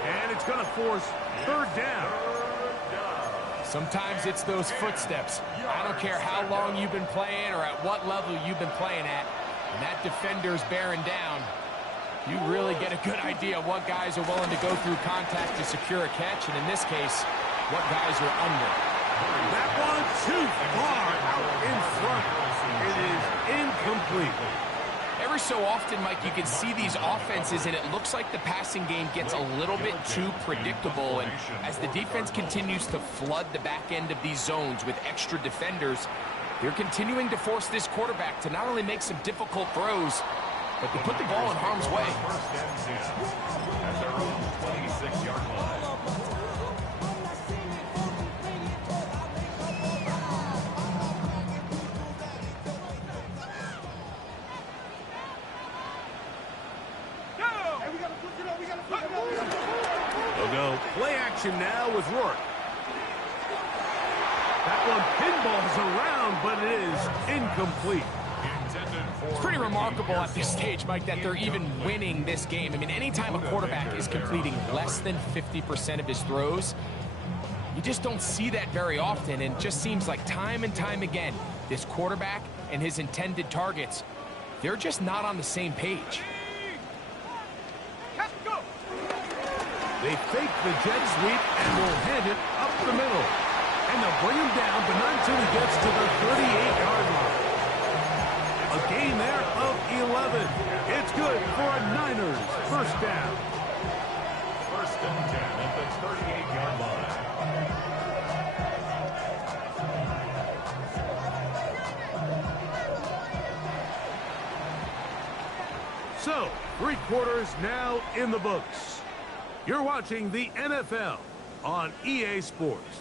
And it's going to force 3rd down. Sometimes it's those footsteps. I don't care how long you've been playing or at what level you've been playing at. When that defender's bearing down, you really get a good idea of what guys are willing to go through contact to secure a catch, and in this case, what guys are under. That one too far out in front. It is incomplete. Every so often, Mike, you can see these offenses, and it looks like the passing game gets a little bit too predictable. And as the defense continues to flood the back end of these zones with extra defenders, they're continuing to force this quarterback to not only make some difficult throws, but to put the ball in harm's way. At their own 26-yard line. They'll go play action now with Rourke. one pinballs around, but it is incomplete. It's pretty remarkable at this stage, Mike, that they're even winning this game. I mean, anytime a quarterback is completing less than 50% of his throws, you just don't see that very often, and it just seems like time and time again, this quarterback and his intended targets, they're just not on the same page. They fake the jet sweep and will hand it up the middle. And they'll bring him down, but not until he gets to the 38-yard line. A gain there of 11. It's good for a Niners first down. First and 10 at the 38-yard line. So, 3 quarters now in the books. You're watching the NFL on EA Sports.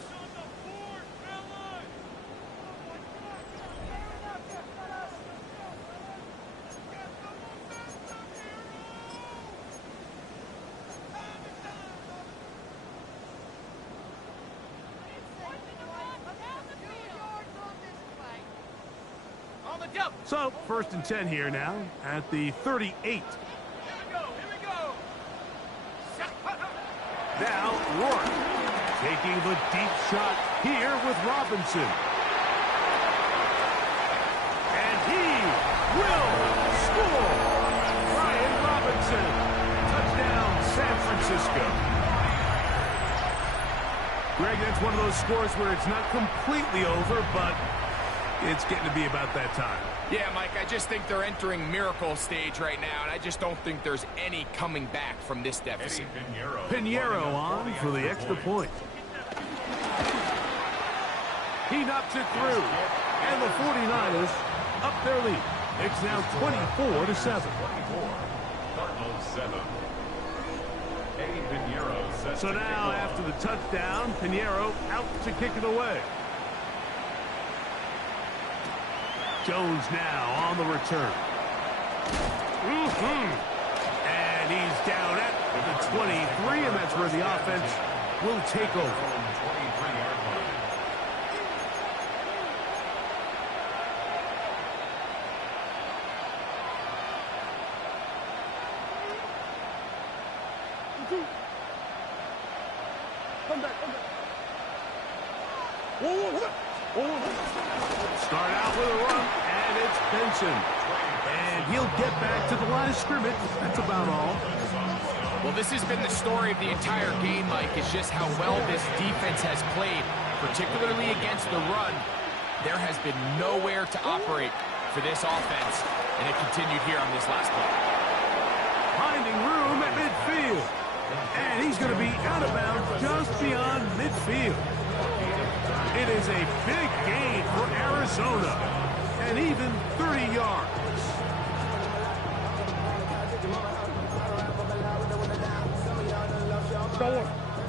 So, first and 10 here now at the 38. Now, Rourke taking the deep shot here with Robinson. And he will score! Brian Robinson. Touchdown, San Francisco. Greg, that's one of those scores where it's not completely over, but it's getting to be about that time. Yeah, Mike, I just think they're entering miracle stage right now, and I just don't think there's any coming back from this deficit. Pinheiro on for the extra point. He knocks it through, and the 49ers up their lead. It's now 24-7. Cardinals 7. Pinheiro. So now, after the touchdown, Pinheiro out to kick it away. Jones now on the return. And he's down at the 23, and that's where the offense will take over. 23-yard line. Come back. Start out with a run, and it's Benson. And he'll get back to the line of scrimmage. That's about all. Well, this has been the story of the entire game, Mike, is just how well this defense has played, particularly against the run. There has been nowhere to operate for this offense, and it continued here on this last play. Finding room at midfield. And he's going to be out of bounds just beyond midfield. It is a big gain for Arizona, and even 30 yards.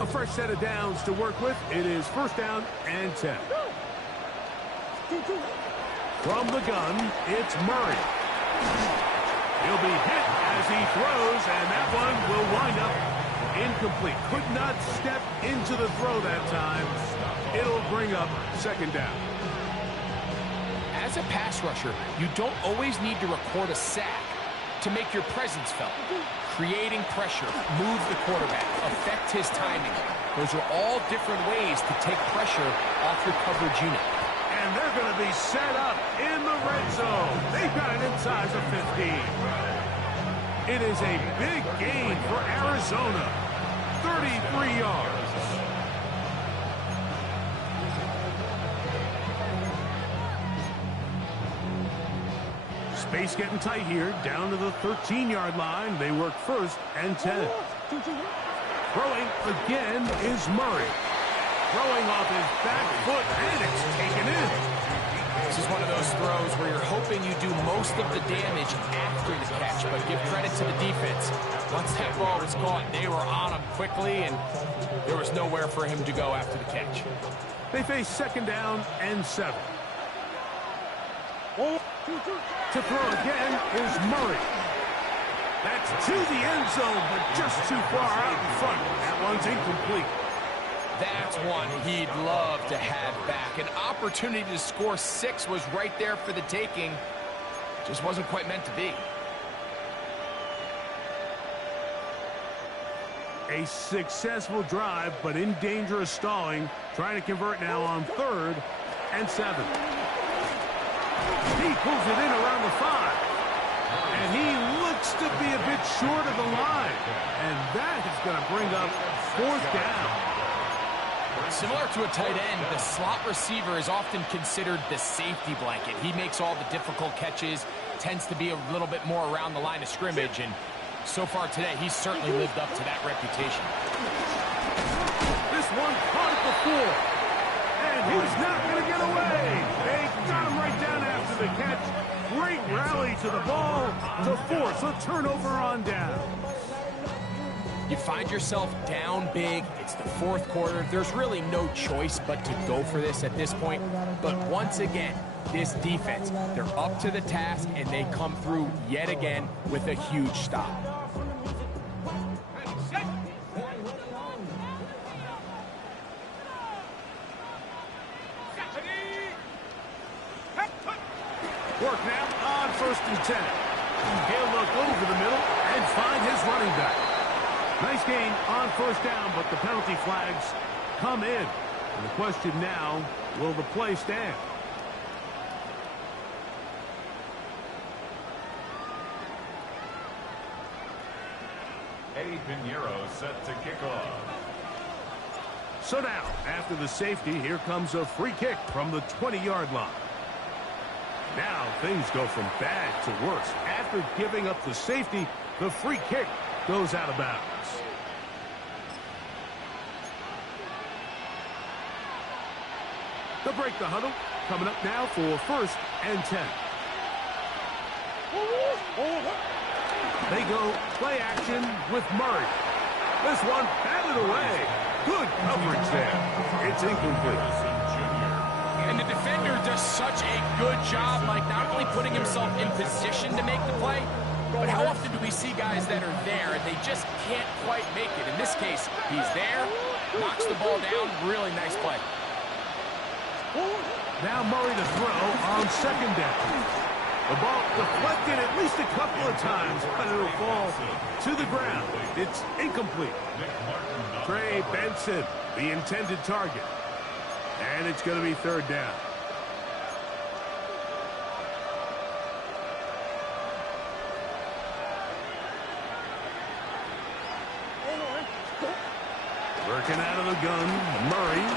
A fresh set of downs to work with. It is first down and 10. From the gun, it's Murray. He'll be hit as he throws, and that one will wind up incomplete. Could not step into the throw that time. It'll bring up second down. As a pass rusher, you don't always need to record a sack to make your presence felt. Creating pressure, move the quarterback, affect his timing. Those are all different ways to take pressure off your coverage unit. And they're going to be set up in the red zone. They've got it inside the 15. It is a big gain for Arizona. 33 yards. Space getting tight here, down to the 13-yard line. They work first and 10. Throwing again is Murray. Throwing off his back foot, and it's taken in. This is one of those throws where you're hoping you do most of the damage after the catch, but give credit to the defense. Once that ball was caught, they were on him quickly, and there was nowhere for him to go after the catch. They face second down and 7. To throw again is Murray. That's to the end zone, but just too far out in front. That one's incomplete. That's one he'd love to have back. An opportunity to score 6 was right there for the taking. Just wasn't quite meant to be. A successful drive, but in danger of stalling. Trying to convert now on 3rd and 7. He pulls it in around the 5. And he looks to be a bit short of the line. And that is going to bring up 4th down. Similar to a tight end, the slot receiver is often considered the safety blanket. He makes all the difficult catches, tends to be a little bit more around the line of scrimmage, and so far today, he's certainly lived up to that reputation. This one caught it before, and he's not going to get away. They got him right down after the catch. Great rally to the ball to force a turnover on down. You find yourself down big. It's the 4th quarter. There's really no choice but to go for this at this point. But once again, this defense, they're up to the task, and they come through yet again with a huge stop. Work now on 1st and 10. He'll look over the middle and find his running back. Nice gain on 1st down, but the penalty flags come in. And the question now, will the play stand? Eddie Pinheiro set to kick off. So now, after the safety, here comes a free kick from the 20-yard line. Now things go from bad to worse. After giving up the safety, the free kick goes out of bounds. They'll break the huddle. Coming up now for 1st and 10. They go play action with Murray. This one batted away. Good coverage there. It's incomplete. And the defender does such a good job, like not only putting himself in position to make the play, but how often do we see guys that are there and they just can't quite make it? In this case, he's there, knocks the ball down, really nice play. Now Murray to throw on 2nd down. The ball deflected at least a couple of times, but it'll fall to the ground. It's incomplete. Trey Benson, the intended target. And it's going to be 3rd down. Working out of the gun, Murray.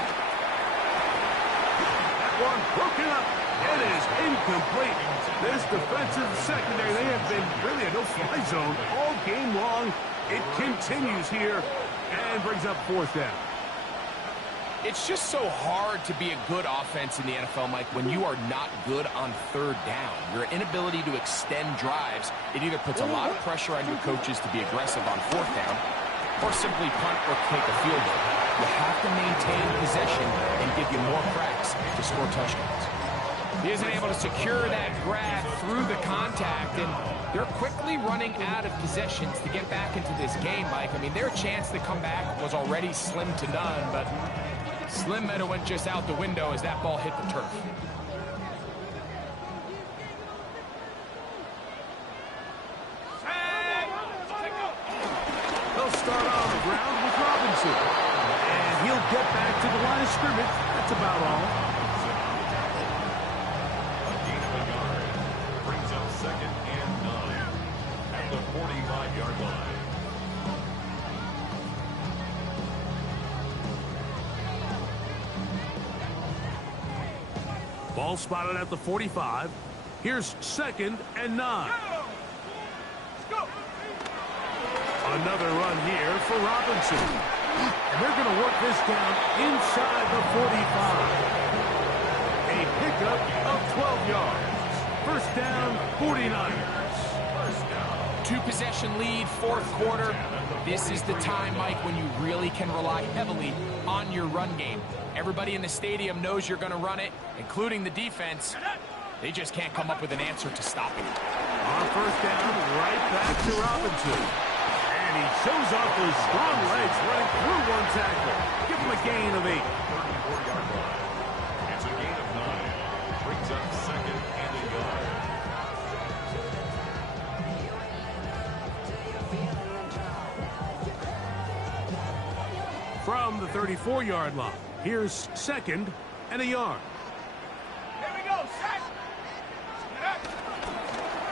That one broken up. It is incomplete. This defensive secondary, they have been really a no-fly zone all game long. It continues here and brings up 4th down. It's just so hard to be a good offense in the NFL, Mike, when you are not good on 3rd down. Your inability to extend drives, it either puts a lot of pressure on your coaches to be aggressive on 4th down or simply punt or kick a field goal. You have to maintain possession and give you more cracks to score touchdowns. He isn't able to secure that grab through the contact, and they're quickly running out of possessions to get back into this game, Mike. I mean, their chance to come back was already slim to none, but slim might have went just out the window as that ball hit the turf. They'll start on the ground with Robinson. And he'll get back to the line of scrimmage. That's about all. A gain of a yard. Brings up 2nd and 9 at the 45-yard line. Ball spotted at the 45. Here's 2nd and 9. Another run here for Robinson. And they're going to work this down inside the 45. A pickup of 12 yards. 1st down, 49ers. 2-possession lead, 4th quarter. This is the time, Mike, when you really can rely heavily on your run game. Everybody in the stadium knows you're going to run it, including the defense. They just can't come up with an answer to stopping it. On 1st down, right back to Robinson. And he shows off those strong legs running through one tackle. Give him a gain of 8. 34-yard line. It's a gain of 9. Brings up second and a yard. From the 34-yard line, here's second and a yard. Here we go, set.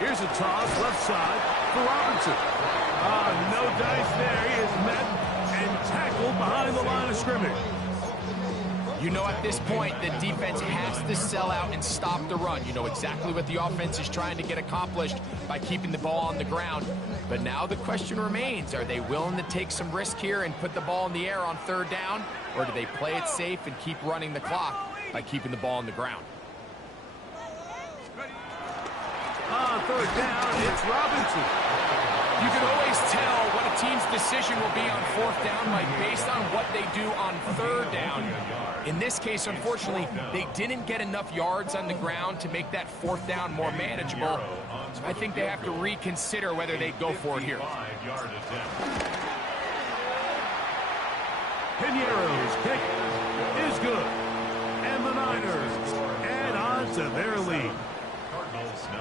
Here's a toss left side for Robinson. No dice there. He is met and tackled behind the line of scrimmage. You know, at this point, the defense has to sell out and stop the run. You know exactly what the offense is trying to get accomplished by keeping the ball on the ground. But now the question remains, are they willing to take some risk here and put the ball in the air on third down? Or do they play it safe and keep running the clock by keeping the ball on the ground? On third down, it's Robinson. You can always tell what a team's decision will be on fourth down, Mike, based on what they do on third down. In this case, unfortunately, they didn't get enough yards on the ground to make that fourth down more manageable. So I think they have to reconsider whether they go for it here. Piniero's kick is good. And the Niners add on to their lead.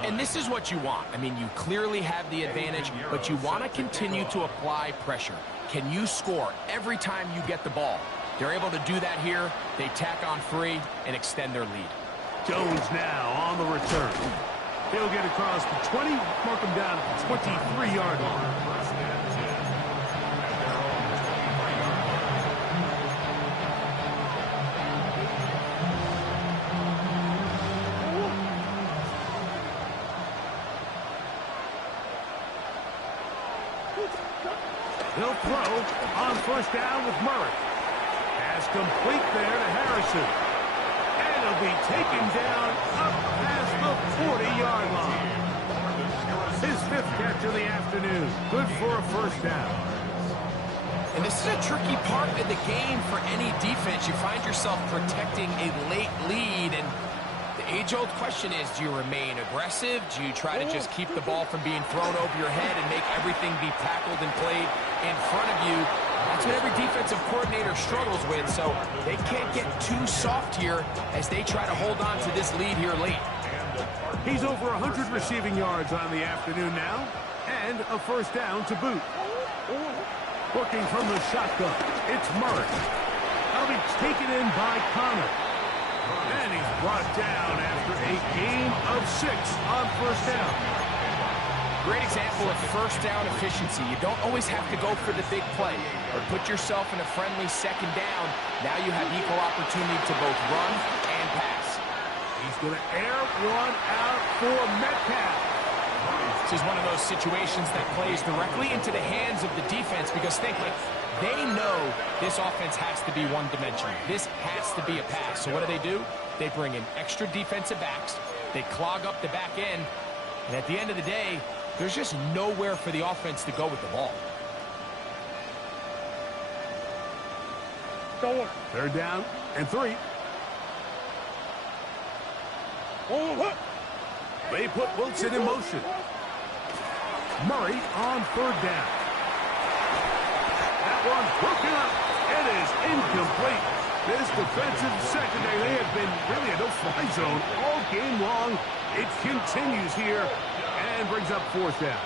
And this is what you want. I mean, you clearly have the advantage, but you want to continue to apply pressure. Can you score every time you get the ball? They're able to do that here. They tack on 3 and extend their lead. Jones now on the return. He'll get across the 20, mark him down at the 23-yard line. He'll throw on first down with Murray. Pass complete there to Harrison. And he'll be taken down up past the 40-yard line. His 5th catch of the afternoon. Good for a first down. And this is a tricky part of the game for any defense. You find yourself protecting a late lead, and the age-old question is, do you remain aggressive? Do you try to just keep the ball from being thrown over your head and make everything be tackled and played in front of you? That's what every defensive coordinator struggles with, so they can't get too soft here as they try to hold on to this lead here late. He's over 100 receiving yards on the afternoon now, and a first down to boot. Working from the shotgun, it's Murray. That'll be taken in by Connor. And he's brought down after a gain of 6 on first down. Great example of first down efficiency. You don't always have to go for the big play or put yourself in a friendly second down. Now you have equal opportunity to both run and pass. He's going to air one out for Metcalf. This is one of those situations that plays directly into the hands of the defense because think, they know this offense has to be one-dimensional. This has to be a pass. So what do? They bring in extra defensive backs. They clog up the back end. And at the end of the day, there's just nowhere for the offense to go with the ball. Third down and 3. They put Wilson in motion. Murray on third down. That one broken up. It is incomplete. This defensive secondary, they have been really a no-fly zone all game long. It continues here and brings up fourth down.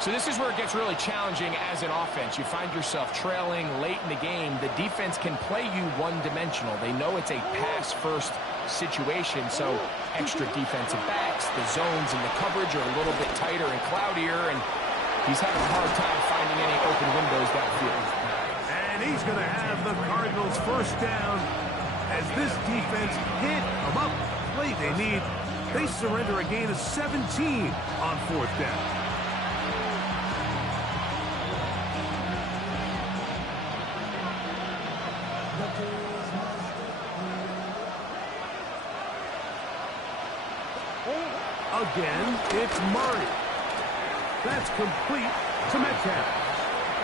So this is where it gets really challenging as an offense. You find yourself trailing late in the game. The defense can play you one-dimensional. They know it's a pass-first situation, so extra defensive backs, the zones and the coverage are a little bit tighter and cloudier, and he's having a hard time finding any open windows downfield. And he's going to have the Cardinals first down as this defense hit them up. Play they need. They surrender a gain of 17 on fourth down. Again, it's Murray. That's complete to Metcalf.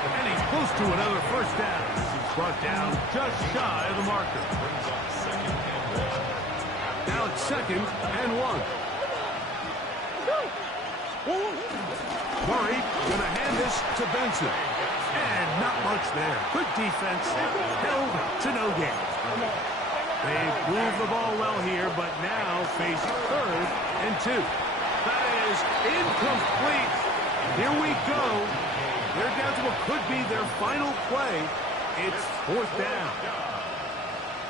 And he's close to another first down. He's brought down just shy of the marker. Now it's 2nd and 1. Murray going to hand this to Benson. And not much there. Good defense. Held to no gain. They've moved the ball well here, but now face 3rd and 2. That is incomplete. Here we go. They're down to what could be their final play. It's 4th down.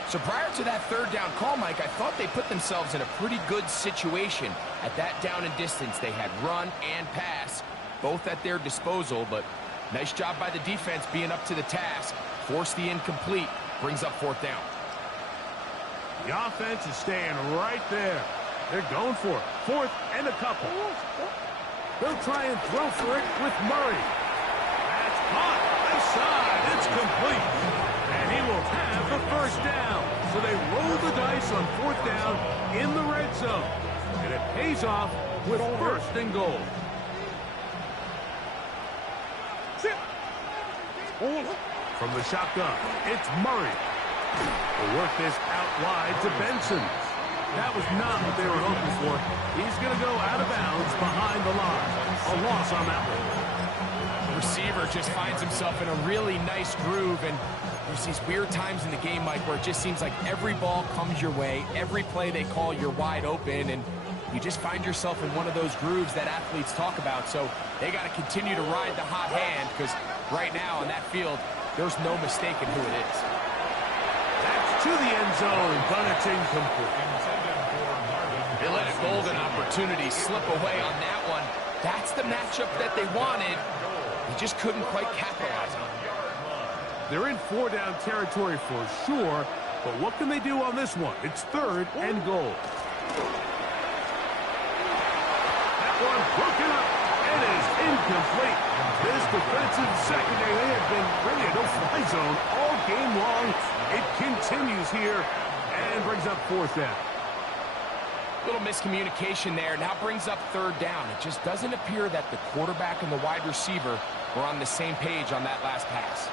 So prior to that 3rd down call, Mike, I thought they put themselves in a pretty good situation at that down and distance. They had run and pass, both at their disposal, but nice job by the defense being up to the task. Force the incomplete, brings up 4th down. The offense is staying right there. They're going for it. 4th and a couple. They'll try and throw for it with Murray. That's caught. Left side. It's complete. And he will have the 1st down. So they roll the dice on 4th down in the red zone. And it pays off with 1st and goal. From the shotgun, it's Murray. They'll work this out wide to Benson. That was not what they were hoping for. He's going to go out of bounds behind the line. A loss on that one. The receiver just finds himself in a really nice groove, and there's these weird times in the game, Mike, where it just seems like every ball comes your way. Every play they call, you're wide open, and you just find yourself in one of those grooves that athletes talk about. So they got to continue to ride the hot hand, because right now on that field, there's no mistaking who it is. That's to the end zone, but it's incomplete. They let a golden opportunity slip away on that one. That's the matchup that they wanted. They just couldn't quite capitalize on it. They're in 4-down territory for sure, but what can they do on this one? It's 3rd and goal. That one broken up. It is incomplete. This defensive secondary, they have been really a no-fly zone all game long. It continues here and brings up 4th down. Little miscommunication there. Now brings up 3rd down. It just doesn't appear that the quarterback and the wide receiver were on the same page on that last pass.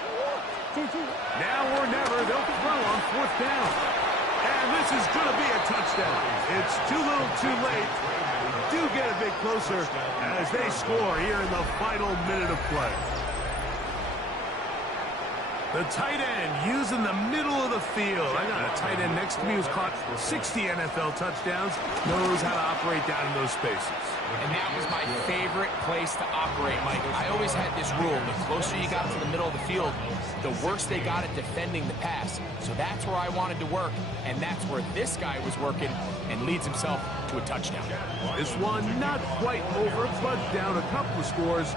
Now or never, they'll throw on 4th down. And this is going to be a touchdown. It's too little too late. They do get a bit closer as they score here in the final minute of play. The tight end using the middle of the field. I got a tight end next to me who's caught 60 NFL touchdowns, knows how to operate down in those spaces. And that was my favorite place to operate, Mike. I always had this rule. The closer you got to the middle of the field, the worse they got at defending the pass. So that's where I wanted to work, and that's where this guy was working and leads himself to a touchdown. This one not quite over, but down a couple of scores.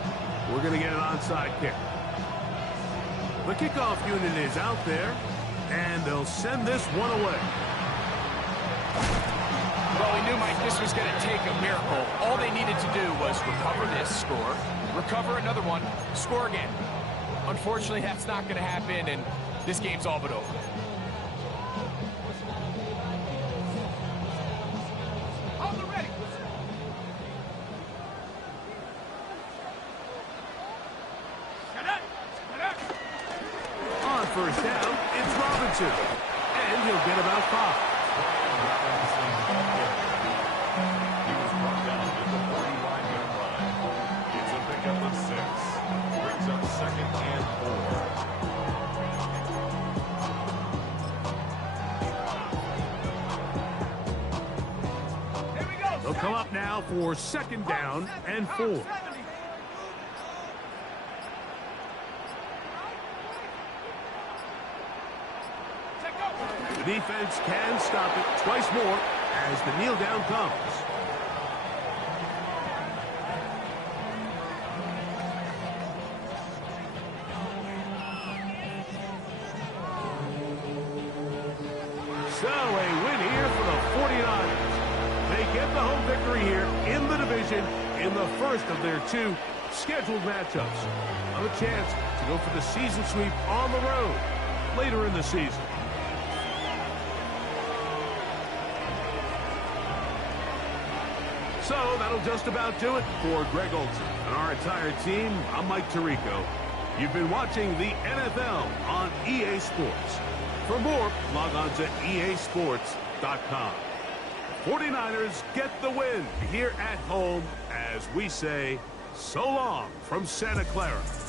We're going to get an onside kick. The kickoff unit is out there, and they'll send this one away. Well, we knew, Mike, this was going to take a miracle. All they needed to do was recover this, score, recover another one, score again. Unfortunately, that's not going to happen, and this game's all but over. On 1st down, it's Robinson, and he'll get about 5. He was brought down at the 49-yard line. It's a pickup of 6. Brings up 2nd and 4. Here we go. They'll come up now for 2nd down and 4. The defense can stop it twice more as the kneel down comes. So a win here for the 49ers. They get the home victory here in the division in the first of their 2 scheduled matchups. Have a chance to go for the season sweep on the road later in the season. So that'll just about do it for Greg Olson and our entire team. I'm Mike Tirico. You've been watching the NFL on EA Sports. For more, log on to easports.com. 49ers get the win here at home as we say So long from Santa Clara.